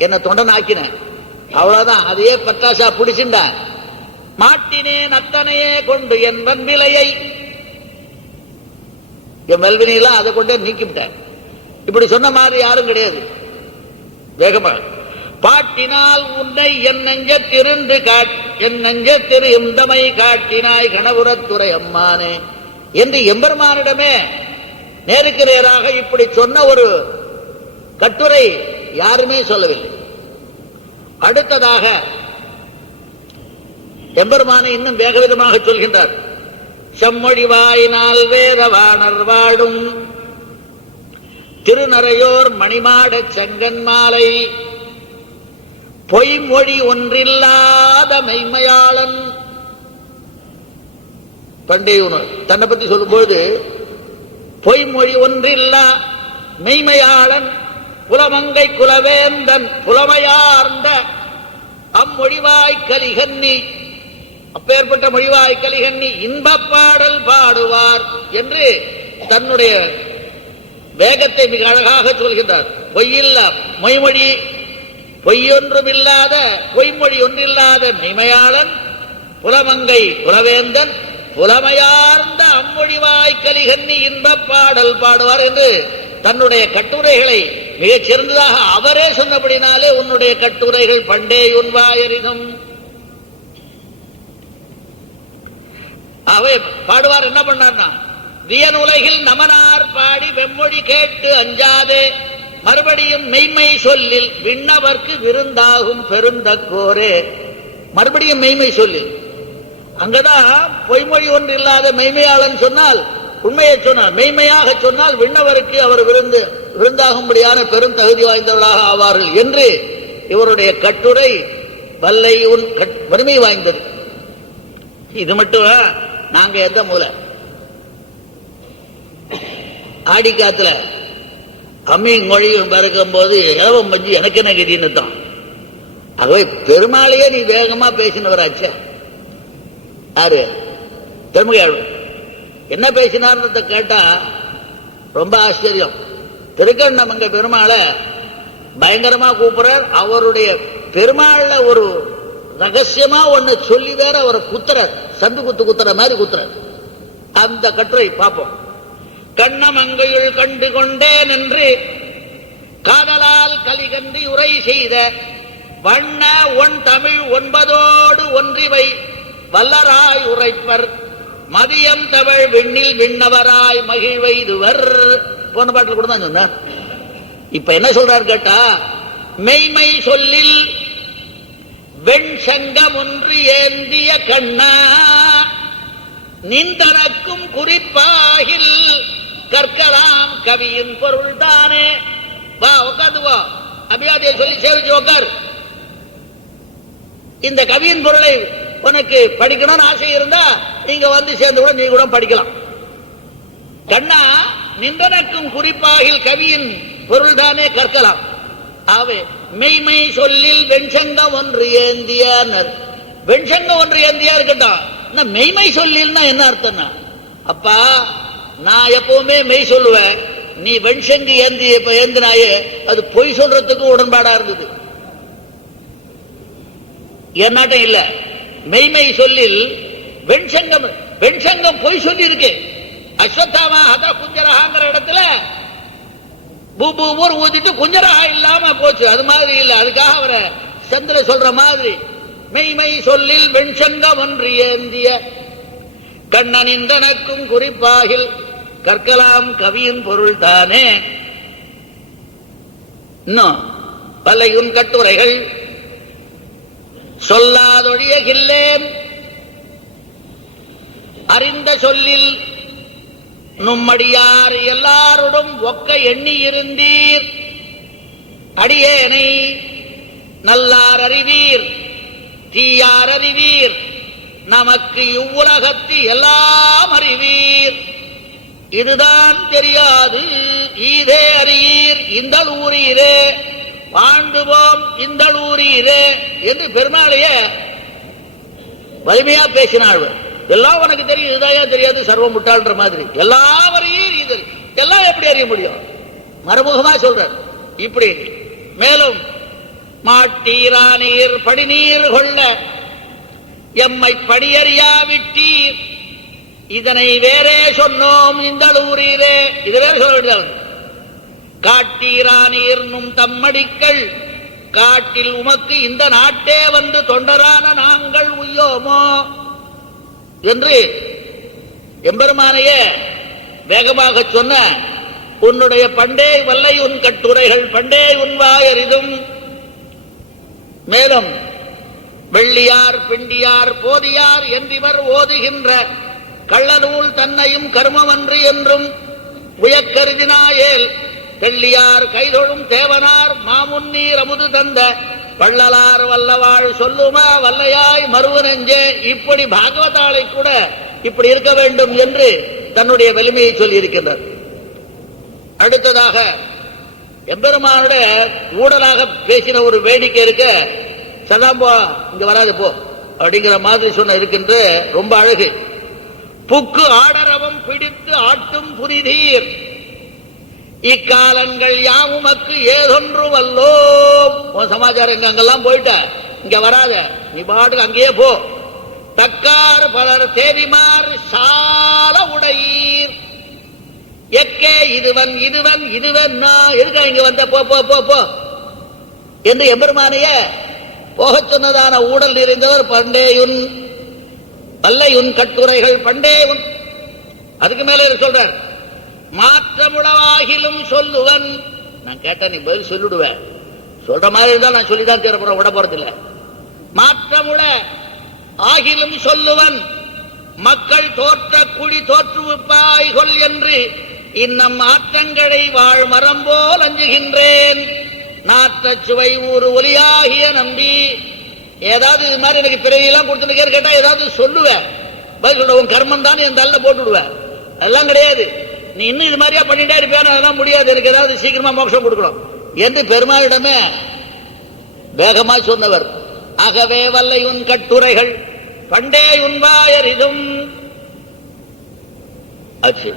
என்னை தொண்டன் ஆக்கின, அவ்வளவுதான், அதையே பட்டாசா பிடிச்சுண்டா. மாட்டினேன் அத்தனையே கொண்டு என் வன்பிலையை, என் வல்வினையெல்லாம் அதை கொண்டே நீக்கிவிட்டேன். இப்படி சொன்ன மாதிரி யாரும் கிடையாது. வேகமா பாட்டினால் உன்னை என் நெஞ்சத்திருந்து என் நெஞ்சத்திரு இந்தமை காட்டினாய் கணபுரத்துறை அம்மானே என்று எம்பெருமானிடமே நேருக்கு நேராக இப்படி சொன்ன ஒரு கட்டுரை யாருமே சொல்லவில்லை. அடுத்ததாக எம்பெருமானை இன்னும் வேகவிதமாக சொல்கின்றார். செம்மொழிவாயினால் வேதவாணர் வாழும் திருநரையோர் மணிமாடச் செங்கன் மாலை பொய்மொழி ஒன்றில்லாத மெய்மையாளன். பண்டைய தன்னை பற்றி சொல்லும்போது பொய்மொழி ஒன்றில்லா மெய்மையாளன் புலமங்கை குலவேந்தன் புலமையார்ந்த அம்மொழிவாய் கலிகன்னி, அப்பேற்பட்ட மொழிவாய் கலிகன்னி இன்பப் பாடல் பாடுவார் என்று தன்னுடைய வேகத்தை மிக அழகாக சொல்கின்றார். பொய்யில்லா மொய்மொழி, பொய்யொன்றுமில்லாத பொய்மொழி ஒன்றில்லாத மெய்மையாளன் புலமங்கை குலவேந்தன் புலமையார்ந்த அம்மொழிவாய் கலிகன்னி இன்பப் பாடல் பாடுவார் என்று தன்னுடைய கட்டுரைகளை மிகச் சிறந்ததாக அவரே சொன்னபடினாலே உன்னுடைய கட்டுரைகள் பண்டேயுன் வாயறிதும். அவை பாடுவார். என்ன பண்ணார்னா, வியன் உலகில் நமனார் பாடி வெம்மொழி கேட்டு அஞ்சாதே மறுபடியும் மெய்மை சொல்லில் விண்ணவர்க்கு விருந்தாகும் பெருந்தக்கோரே. மறுபடியும் மெய்மை சொல்லில், அங்கதான் பொய்மொழி ஒன்று இல்லாத மெய்மையாளன் சொன்னால் உண்மையை சொன்னார், மெய்மையாக சொன்னால் விண்ணவருக்கு அவர் விருந்தாகும்படியான பெரும் தகுதி வாய்ந்தவர்களாக ஆவார்கள் என்று இவருடைய கட்டுரை வல்லை உன் வறுமை வாய்ந்தது. இது மட்டும் நாங்க எந்த மூலை ஆடி காத்துல அம்மி மொழி பறக்கும் போது இலவம் பஞ்சு எனக்கு என்ன கதின்னு தான். ஆகவே பெருமாளையே நீ வேகமா பேசினவராச்ச யாரு திருமகையாளு என்ன பேசினார்ன்றத கேட்டா ரொம்ப ஆச்சரியம். திருக்கண்ணமங்க பெருமாளை பயங்கரமா கூப்பிடுறார். அவருடைய பெருமாள்ல ஒரு ரகசியமா ஒண்ணு சொல்லி வேற அவரை குத்துறார், சந்து குத்துற மாதிரி குத்துறார். அந்த கட்டுரை பார்ப்போம். கண்ணமங்கையுள் கண்டு கொண்டேன் என்று காதலால் கலிகன்றி உரை செய்த வண்ண ஒன் தமிழ் ஒன்பதோடு ஒன்றிவை வல்லராய் உரைப்பர் மதியம் தமிழ் விண்ணில் விண்ணவராய் மகிழ்வைதுவர். போன பாட்டில் கூட தான் சொன்னார். இப்ப என்ன சொல்றார் கேட்டா, மெய்மை சொல்லில் வெண் சங்கம் ஒன்று ஏந்திய கண்ணா நின்றனக்கும் குறிப்பாகில் கற்கலாம் கவியின் பொருள் தானே. வா உட்காந்துவோ, அபியாதியை சொல்லி சேவிச்சு உட்கார். இந்த கவியின் பொருளை உனக்கு படிக்கணும்னு ஆசை இருந்தா நீங்க வந்து சேர்ந்து கூட நீ கூட படிக்கலாம். கண்ணா நின்றனக்கும் குறிப்பாகில் கவியின் பொருள் தானே கற்கலாம். ஆவே மெய்மை சொல்லில் வெண்சங்கம் ஒன்று ஏந்தியார். வெண்சங்கம் ஒன்று ஏந்தியா இருக்கட்டும், மெய்மை சொல்லில்னா என்ன அர்த்தம்னா, அப்பா நான் எப்பவுமே மெய் சொல்லுவேன், நீ வெண்சங்கு ஏந்தினாயே அது பொய் சொல்றதுக்கு உடன்பாடா இருந்தது. என்னாட்டம் இல்ல, மெய்மை சொல்லில் வெண்சங்கம், வெண்சங்கம் பொய் சொல்லி இருக்கு. அஸ்வத்தாமா ஹதா குஞ்சரஹாங்கிற இடத்துல பூபு ஊர் ஊதிட்டு குஞ்சரஹா இல்லாம போச்சு. அது மாதிரி இல்ல, அதுக்காக அவரை சந்திர சொல்ற மாதிரி மெய்மை சொல்லில் வெண்சங்கம் ஒன்று ஏந்திய கண்ணனின் தனக்கும் குறிப்பாகில் கற்கலாம் கவியின் பொருள் தானே. இன்னும் பலையுன் கட்டுரைகள் சொல்லாதொழியகில்லேன் அறிந்த சொல்லில் நும்மடியார் எல்லாருடன் ஒக்க எண்ணி இருந்தீர். அடியேனை நல்லார் அறிவீர் தீயார் அறிவீர், நமக்கு இவ்வுலகத்து எல்லாம் அறிவீர். இதுதான் தெரியாது ஈதே அறியீர் இந்தளூரீரே பாண்டுவோம் இந்தளூரீரே என்று பெருமாளைய வலிமையா பேசினாள். எல்லாம் உனக்கு தெரியும், இதுதான் தெரியாது சர்வம் முட்டாள்ன்ற மாதிரி. எல்லாம் அறியீர், இது எல்லாம் எப்படி அறிய முடியும்? மறைமுகமா சொல்ற இப்படி. மேலும் மாட்டீரானீர் படிநீர் கொள்ள எம்மை படியறியா விட்டீர், இதனை வேறே சொன்னோம் இந்தளூரீரே. இது வேற சொல்ல வேண்டியது. காட்டீரானீர் நும் தம்மடிக்கள் காட்டில் உமக்கு இந்த நாட்டே வந்து தொண்டரான நாங்கள் உய்யோமோ என்று எம்பெருமானைய வேகமாக சொன்ன உன்னுடைய பண்டே வல்லை உன் கட்டுரைகள் பண்டே உன்வாயறிதும். மேலும் வெள்ளியார் பிண்டியார் போதியார் என்றிவர் ஓதுகின்ற கள்ளநூல் தன்னையும் கர்மமன்று என்றும் உயக்கருதினாயேல் தெள்ளியார் கைதொழும் தேவனார் மாமுன்னீர் அமுது தந்த வள்ளலார் வல்லவாழ் சொல்லுமா வல்லையாய் மருவு நெஞ்சே. இப்படி பாகவதாலை கூட இப்படி இருக்க வேண்டும் என்று தன்னுடைய வலிமையை சொல்லி இருக்கின்றார். அடுத்ததாக எம்பெருமானுடைய ஊடலாக பேசின ஒரு வேடிக்கை இருக்க, சதாம்போ இங்க வராது போ அப்படிங்கிற மாதிரி சொன்ன இருக்கின்ற ரொம்ப அழகு. புக்கு ஆடரவம் பிடித்து ஆட்டும் புரிதீர், இக்காலங்கள் யாவுமக்கு ஏதொன்று வல்லோம். உன் சமாச்சாரம் எங்க அங்கெல்லாம் போயிட்ட, இங்க வராத, நீ பாட்டுக்கு அங்கேயே போ. தக்கார் பலர் தேவிமார் சால உடையீர், எக்கே இதுவன் இதுவன் இதுவன் எதுக்கா இங்க வந்த போ போ போ போ என்று எம்பெருமானைய போகச் சொன்னதான ஊடல் நிறைந்தவர் பண்டேயுன் பல்லையுன் கட்டுரைகள் பண்டேயுன். அதுக்கு மேல சொல்றார், மாற்றமுளவாகிலும் சொல்லுவன். நான் கேட்டா நீ பதில் சொல்லிடுவேன், சொல்ற மாதிரி இருந்தா நான் சொல்லிதான் தேரப்புறம் விட போறதில்லை. மாற்றமுள ஆகிலும் சொல்லுவன், மக்கள் தோற்ற குடி தோற்றுவிப்பாய்கொள் என்று இன்னம் ஆற்றங்களை வாழ் மரம் போல் அஞ்சுகின்றேன். நாற்ற சுவை ஊறு ஒலியாகிய நம்பி. ஏதாவது இது மாதிரி எனக்கு பிறவியெல்லாம் கொடுத்துருக்கேன்னு கேட்டா ஏதாவது சொல்லுவேன், பதில் சொல்ல உன் கர்மம் தான் என் தள்ள போட்டு விடுவேன். அதெல்லாம் கிடையாது, நீ இன்னும் இது மாதிரியா பண்ணிட்டே இருப்பேன், அதெல்லாம் முடியாது, எனக்கு ஏதாவது சீக்கிரமா மோட்சம் கொடுக்கணும் என்று பெருமாளிடமே வேகமா சொன்னவர். ஆகவே வல்லை உன் கட்டுரைகள் பண்டே உன்வாயறிதும். ஆச்சு.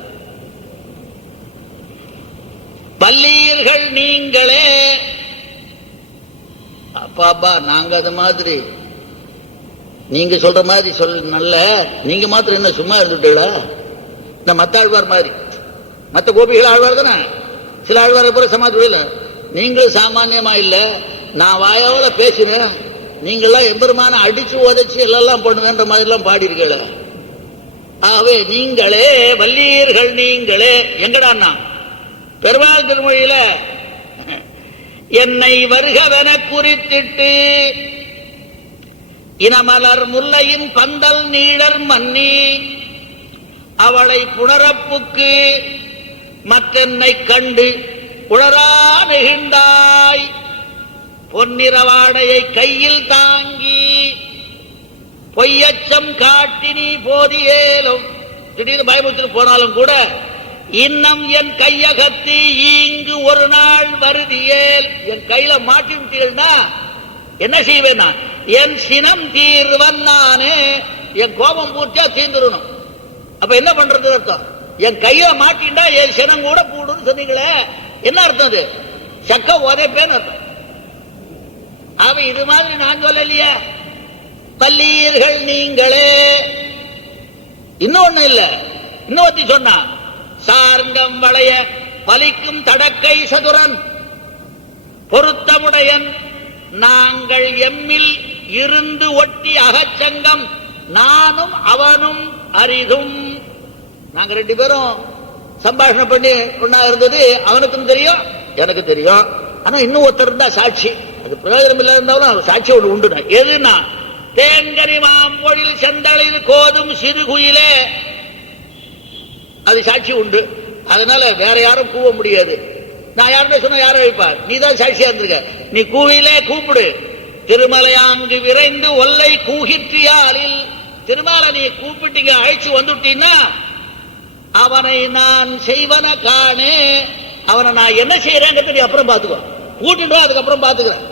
பல்லீர்கள் நீங்களே. அப்பாப்பா நாங்க அது மாதிரி நீங்க சொல்ற மாதிரி நல்ல, நீங்க மாத்திரம் என்ன சும்மா இருந்துட்டீங்களா? இந்த மத்த ஆழ்வார் மாதிரி, மத்த கோபிகள் ஆழ்வார் தானே, சில ஆழ்வாரை போல சமாதி. நீங்களும் சாமானியமா இல்ல, நான் வாயாவோட பேசினேன், நீங்கெல்லாம் எம்பெருமான அடிச்சு உதச்சு எல்லாம் பண்ணுவேன்ற மாதிரி எல்லாம் பாடிருக்கல. ஆகவே நீங்களே வல்லீர்கள் நீங்களே. எங்கடான்னா பெருமாள் திருமொழியில என்னை வருகவென குறித்திட்டு இனமலர் முல்லையின் பந்தல் நீளர் மன்னி அவளை புணரப்புக்கு மற்றென்னை கண்டு உளரா நெகிழ்ந்தாய். பொன்னிறவாடையை கையில் தாங்கி பொய்யச்சம் காட்டி நீ போதியேலும், திடீர்னு பயமுத்து போனாலும் கூட இன்னும் என் கையகத்தி இங்கு ஒரு நாள் வருதியேல், என் கையில மாட்டிட்டீங்கன்னா என்ன செய்வேன்? என் சினம் தீர்வன் நானே, என் கோபம் பூர்த்தியா தீர்ந்துடணும். அப்ப என்ன பண்றது அர்த்தம்? என் கையில மாட்டிண்டா என் சினம் கூட கூடுன்னு சொன்னீங்களே, என்ன அர்த்தம்? அது சக்க உதைப்பேன்னு அர்த்தம். அவ இது மாதிரி நான் சொல்லலையே. பல்லீர்கள் நீங்களே. இன்னொன்னு இல்ல, இன்னொருத்தி சொன்னா, சார்கம் வளைய பலிக்கும் தடக்கை சதுரன் பொருத்தமுடையன் நாங்கள் எம்மில் இருந்து ஒட்டி அகச்சங்கம் நானும் அவனும் அரிதும். நாங்க ரெண்டு பேரும் சம்பாஷணை பண்ணி ஒன்னா இருந்தது அவனுக்கும் தெரியும் எனக்கு தெரியும். ஆனா இன்னும் ஒருத்தர் இருந்தா சாட்சி, அது பிரயோஜனம் இல்ல இருந்தாலும் சாட்சி ஒன்று உண்டு. எதுனா தேங்கனி மாம்பொழில் செந்தளிர் கோதும் சிறுகுயிலே, அது சாட்சி உண்டு. அதனால வேற யாரும் கூவ முடியாது. நான் யாருமே சொன்ன யாரும் வைப்பா, நீ தான் சாட்சியா இருந்திருக்க. நீ கூவிலே கூப்பிடு. திருமலையாங்கு விரைந்து ஒல்லை கூகிற்றியாலில், திருமலை நீ கூப்பிட்டீங்க அழைச்சு வந்துட்டீன்னா அவனை நான் செய்வன காணே, அவனை நான் என்ன செய்யறேங்கிறது நீ அப்புறம் பாத்துக்கோ. கூட்டிட்டு அதுக்கப்புறம் பாத்துக்கிறேன்.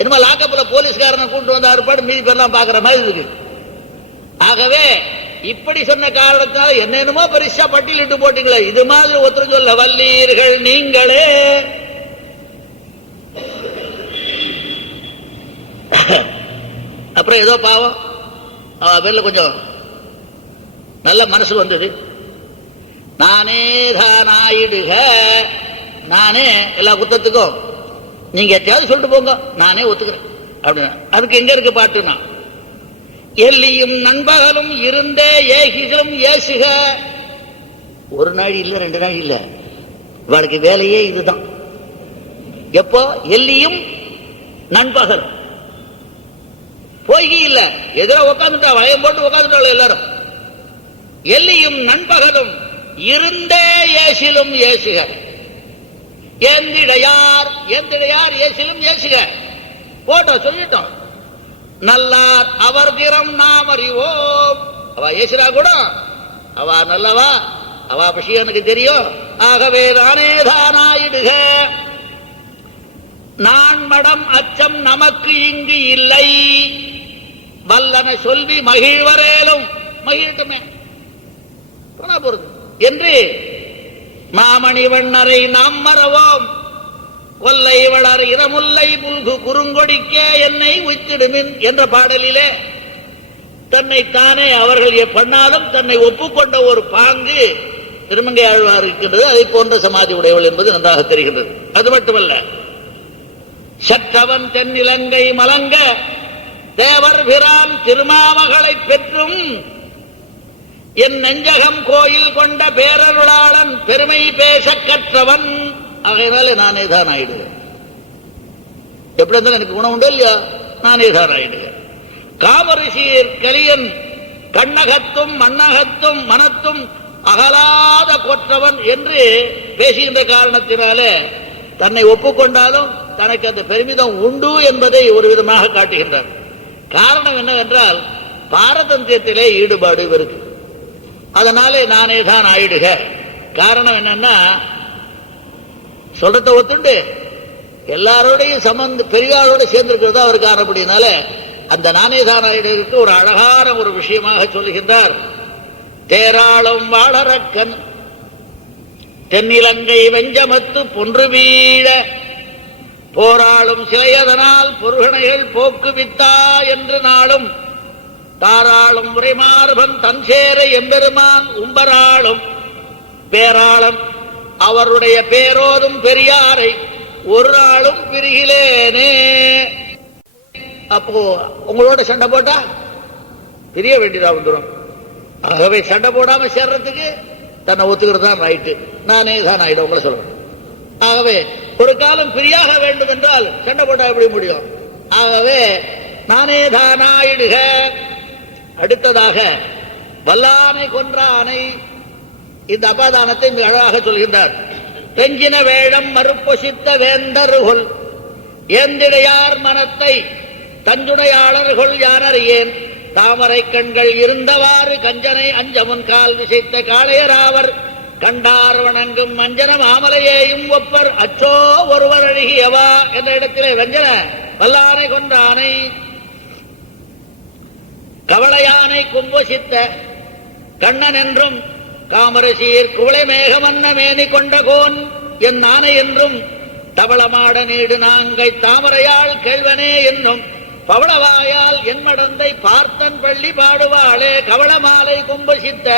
என்னமா லாக்கப்ல போலீஸ்காரனை கூட்டு வந்த அறுப்பாடு மீதி பேர்லாம் பாக்குற மாதிரி இருக்கு. ஆகவே இப்படி சொன்ன காரணத்தால் என்னென்னமோ பெருசா பட்டியலிட்டு போட்டீங்களே, இது மாதிரி ஒருத்தர் சொல்ல வல்லீர்கள் நீங்களே. அப்புறம் ஏதோ பாவம் அவ பேர்ல கொஞ்சம் நல்ல மனசு வந்தது. நானே தானாயிடுக, நானே எல்லா குத்தத்துக்கும் நீங்க எத்தையாவது சொல்லிட்டு போங்க, நானே ஒத்துக்கிறேன் அப்படின்னா. அதுக்கு எங்க இருக்கு பாட்டுனா, எல்லியும் நண்பகலும் இருந்தே ஏகிகளும் ஏசுக. ஒரு நாள் இல்ல, ரெண்டு நாள் இல்ல, இவளுக்கு வேலையே இதுதான். எப்போ எல்லியும் நண்பகலும் பொய்கி இல்ல, எதிர உட்காந்துட்டா வளையம் போட்டு உட்காந்துட்டாள் எல்லாரும். எல்லியும் நண்பகலும் இருந்தே ஏசிலும் ஏசுக. எந்திடையார் எந்திடையார் ஏசிலும் ஏசுக போட்டோம் சொல்லிட்டோம். நல்லார் அவர் திறம் நாம் அறிவோம். அவ ஏசுரா கூட அவ நல்லவா, அவ விஷயம் எனக்கு தெரியும். ஆகவே நானே தானாயிடுக. நான் மடம் அச்சம் நமக்கு இங்கு இல்லை. வல்லன சொல்வி மகிழ்வரேலும், மகிழட்டுமே போறது என்று மாமணி வண்ணரை நாம் மறவோம். கொல்லை வளர் இரமுல்லை புல்கு குறுங்கொடிக்கே என்னை உய்த்திடுமின் என்ற பாடலிலே தன்னைத்தானே அவர்கள் பண்ணாலும் தன்னை ஒப்புக்கொண்ட ஒரு பாங்கு திருமங்கை ஆழ்வார் இருக்கின்றது. அதை போன்ற சமாதி உடையவள் என்பது நன்றாக தெரிகின்றது. அது மட்டுமல்ல, சற்றவன் தென்னிலங்கை மலங்க தேவர் பிரான் திருமாமகளை பெற்றும் என் நெஞ்சகம் கோயில் கொண்ட பேரருளாளன் பெருமை பேச கற்றவன். ஆகையினால நானே தான் ஆயிடுவேன். எப்படி இருந்தாலும் எனக்கு குணம் உண்டு இல்லையா, நானே தான் ஆயிடுவேன். காமரிசீர் கலியன் கண்ணகத்தும் மண்ணகத்தும் மனத்தும் அகலாத கொற்றவன் என்று பேசுகின்ற காரணத்தினாலே தன்னை ஒப்புக்கொண்டாலும் தனக்கு அந்த பெருமிதம் உண்டு என்பதை ஒரு விதமாக காட்டுகின்றார். காரணம் என்னவென்றால் பாரதந்தியத்திலே ஈடுபாடு இருக்கு. அதனாலே நானே தான் ஆயிடுக. காரணம் என்னன்னா, சொல்றத ஒத்துண்டு எல்லாரோடையும் சம்பந்த பெரியாரோட சேர்ந்திருக்கிறதா அவர் காரணப்படினால அந்த நானே தான் ஆயிடுக்கு ஒரு அழகான ஒரு விஷயமாக சொல்லுகின்றார். தேராளம் வாழறக்கன் தென்னிலங்கை வெஞ்சமத்து பொன்று வீழ போராளும் சிலையதனால் பொருகணைகள் போக்குவித்தா என்று நாளும் தாராளும் உரைமார்பன் தன் சேர எம்பெருமான் உம்பராளும் பேராளம் அவருடைய பேரோதும் பெரியாரை ஒரு நாளும் பிரிகிலேனே. அப்போ உங்களோட சண்டை போட்டா பிரிய வேண்டியதா வந்துடும். ஆகவே சண்டை போடாம சேர்றதுக்கு தன்னை ஒத்துக்கிறது தான் ரைட்டு. நானே தான் ஆயிடும் உங்களை சொல்றேன். ஆகவே ஒரு காலம் பிரியாக வேண்டும் என்றால் சண்டை போட்டா எப்படி முடியும்? ஆகவே நானே தானாயிடுக. அடுத்ததாக வல்லானை கொன்றானை இந்த அபாதானத்தை மிக அழகாக சொல்கின்றார். தெஞ்சின வேழம் மறுப்பொசித்த வேந்தர்கள் ஏந்திடையார் மனத்தை தஞ்சுடையாளர்கள் யானறியேன் தாமரை கண்கள் இருந்தவாறு கஞ்சனை அஞ்சமுன் கால் விசைத்த காளையராவர் கண்டார் வணங்கும் மஞ்சன மாமலையேயும் ஒப்பர் அச்சோ ஒருவர் அழகியவா என்ற இடத்திலே வஞ்சன வல்லானை கொன்றானை கவளையானை கும்பொசித்த கண்ணன் என்றும் காமரசீர் குவளை மேகமன்ன மேனி கொண்ட கோன் என் ஆனை என்றும் தவளமாட நீடு நாங்கை தாமரையால் கேள்வனே என்னும் பவளவாயால் என் மடந்தை பார்த்தன் பள்ளி பாடுவாளே கவளமாலை கும்பசித்த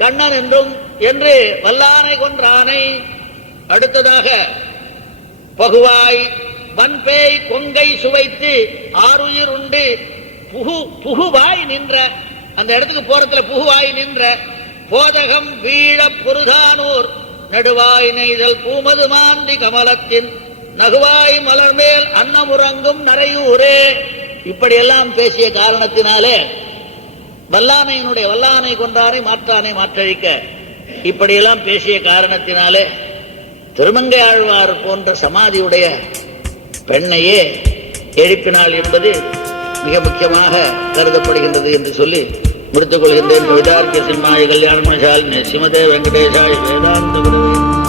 கண்ணன் என்றும் என்று வல்லானை கொன்றானை. அடுத்ததாக பகுவாய் வன்பேய் கொங்கை சுவைத்து ஆறுயிர் உண்டு புகுவாய் நின்ற அந்த இடத்துக்கு போறதுல புகுவாய் நின்ற போதகம் வீழ புருதானூர் நடுவாய் நெய்தல் பூமது மாந்தி கமலத்தின் நகுவாய் மலர்மேல் அன்னமுறங்கும் நரையூரே. இப்படியெல்லாம் பேசிய காரணத்தினாலே வல்லானை கொன்றானை மாற்றானை மாற்றழிக்க இப்படியெல்லாம் பேசிய காரணத்தினாலே திருமங்கை ஆழ்வார் போன்ற சமாதியுடைய பெண்ணையே எழுப்பினாள் என்பது மிக முக்கியமாக கருதப்படுகின்றது என்று சொல்லி முடித்துக் கொள்கின்றேன். கவிதார்க்கிய சிம்மாய கல்யாண மணசாலினி ஸ்ரீமதே வெங்கடேசாய வேதாந்த குருவே.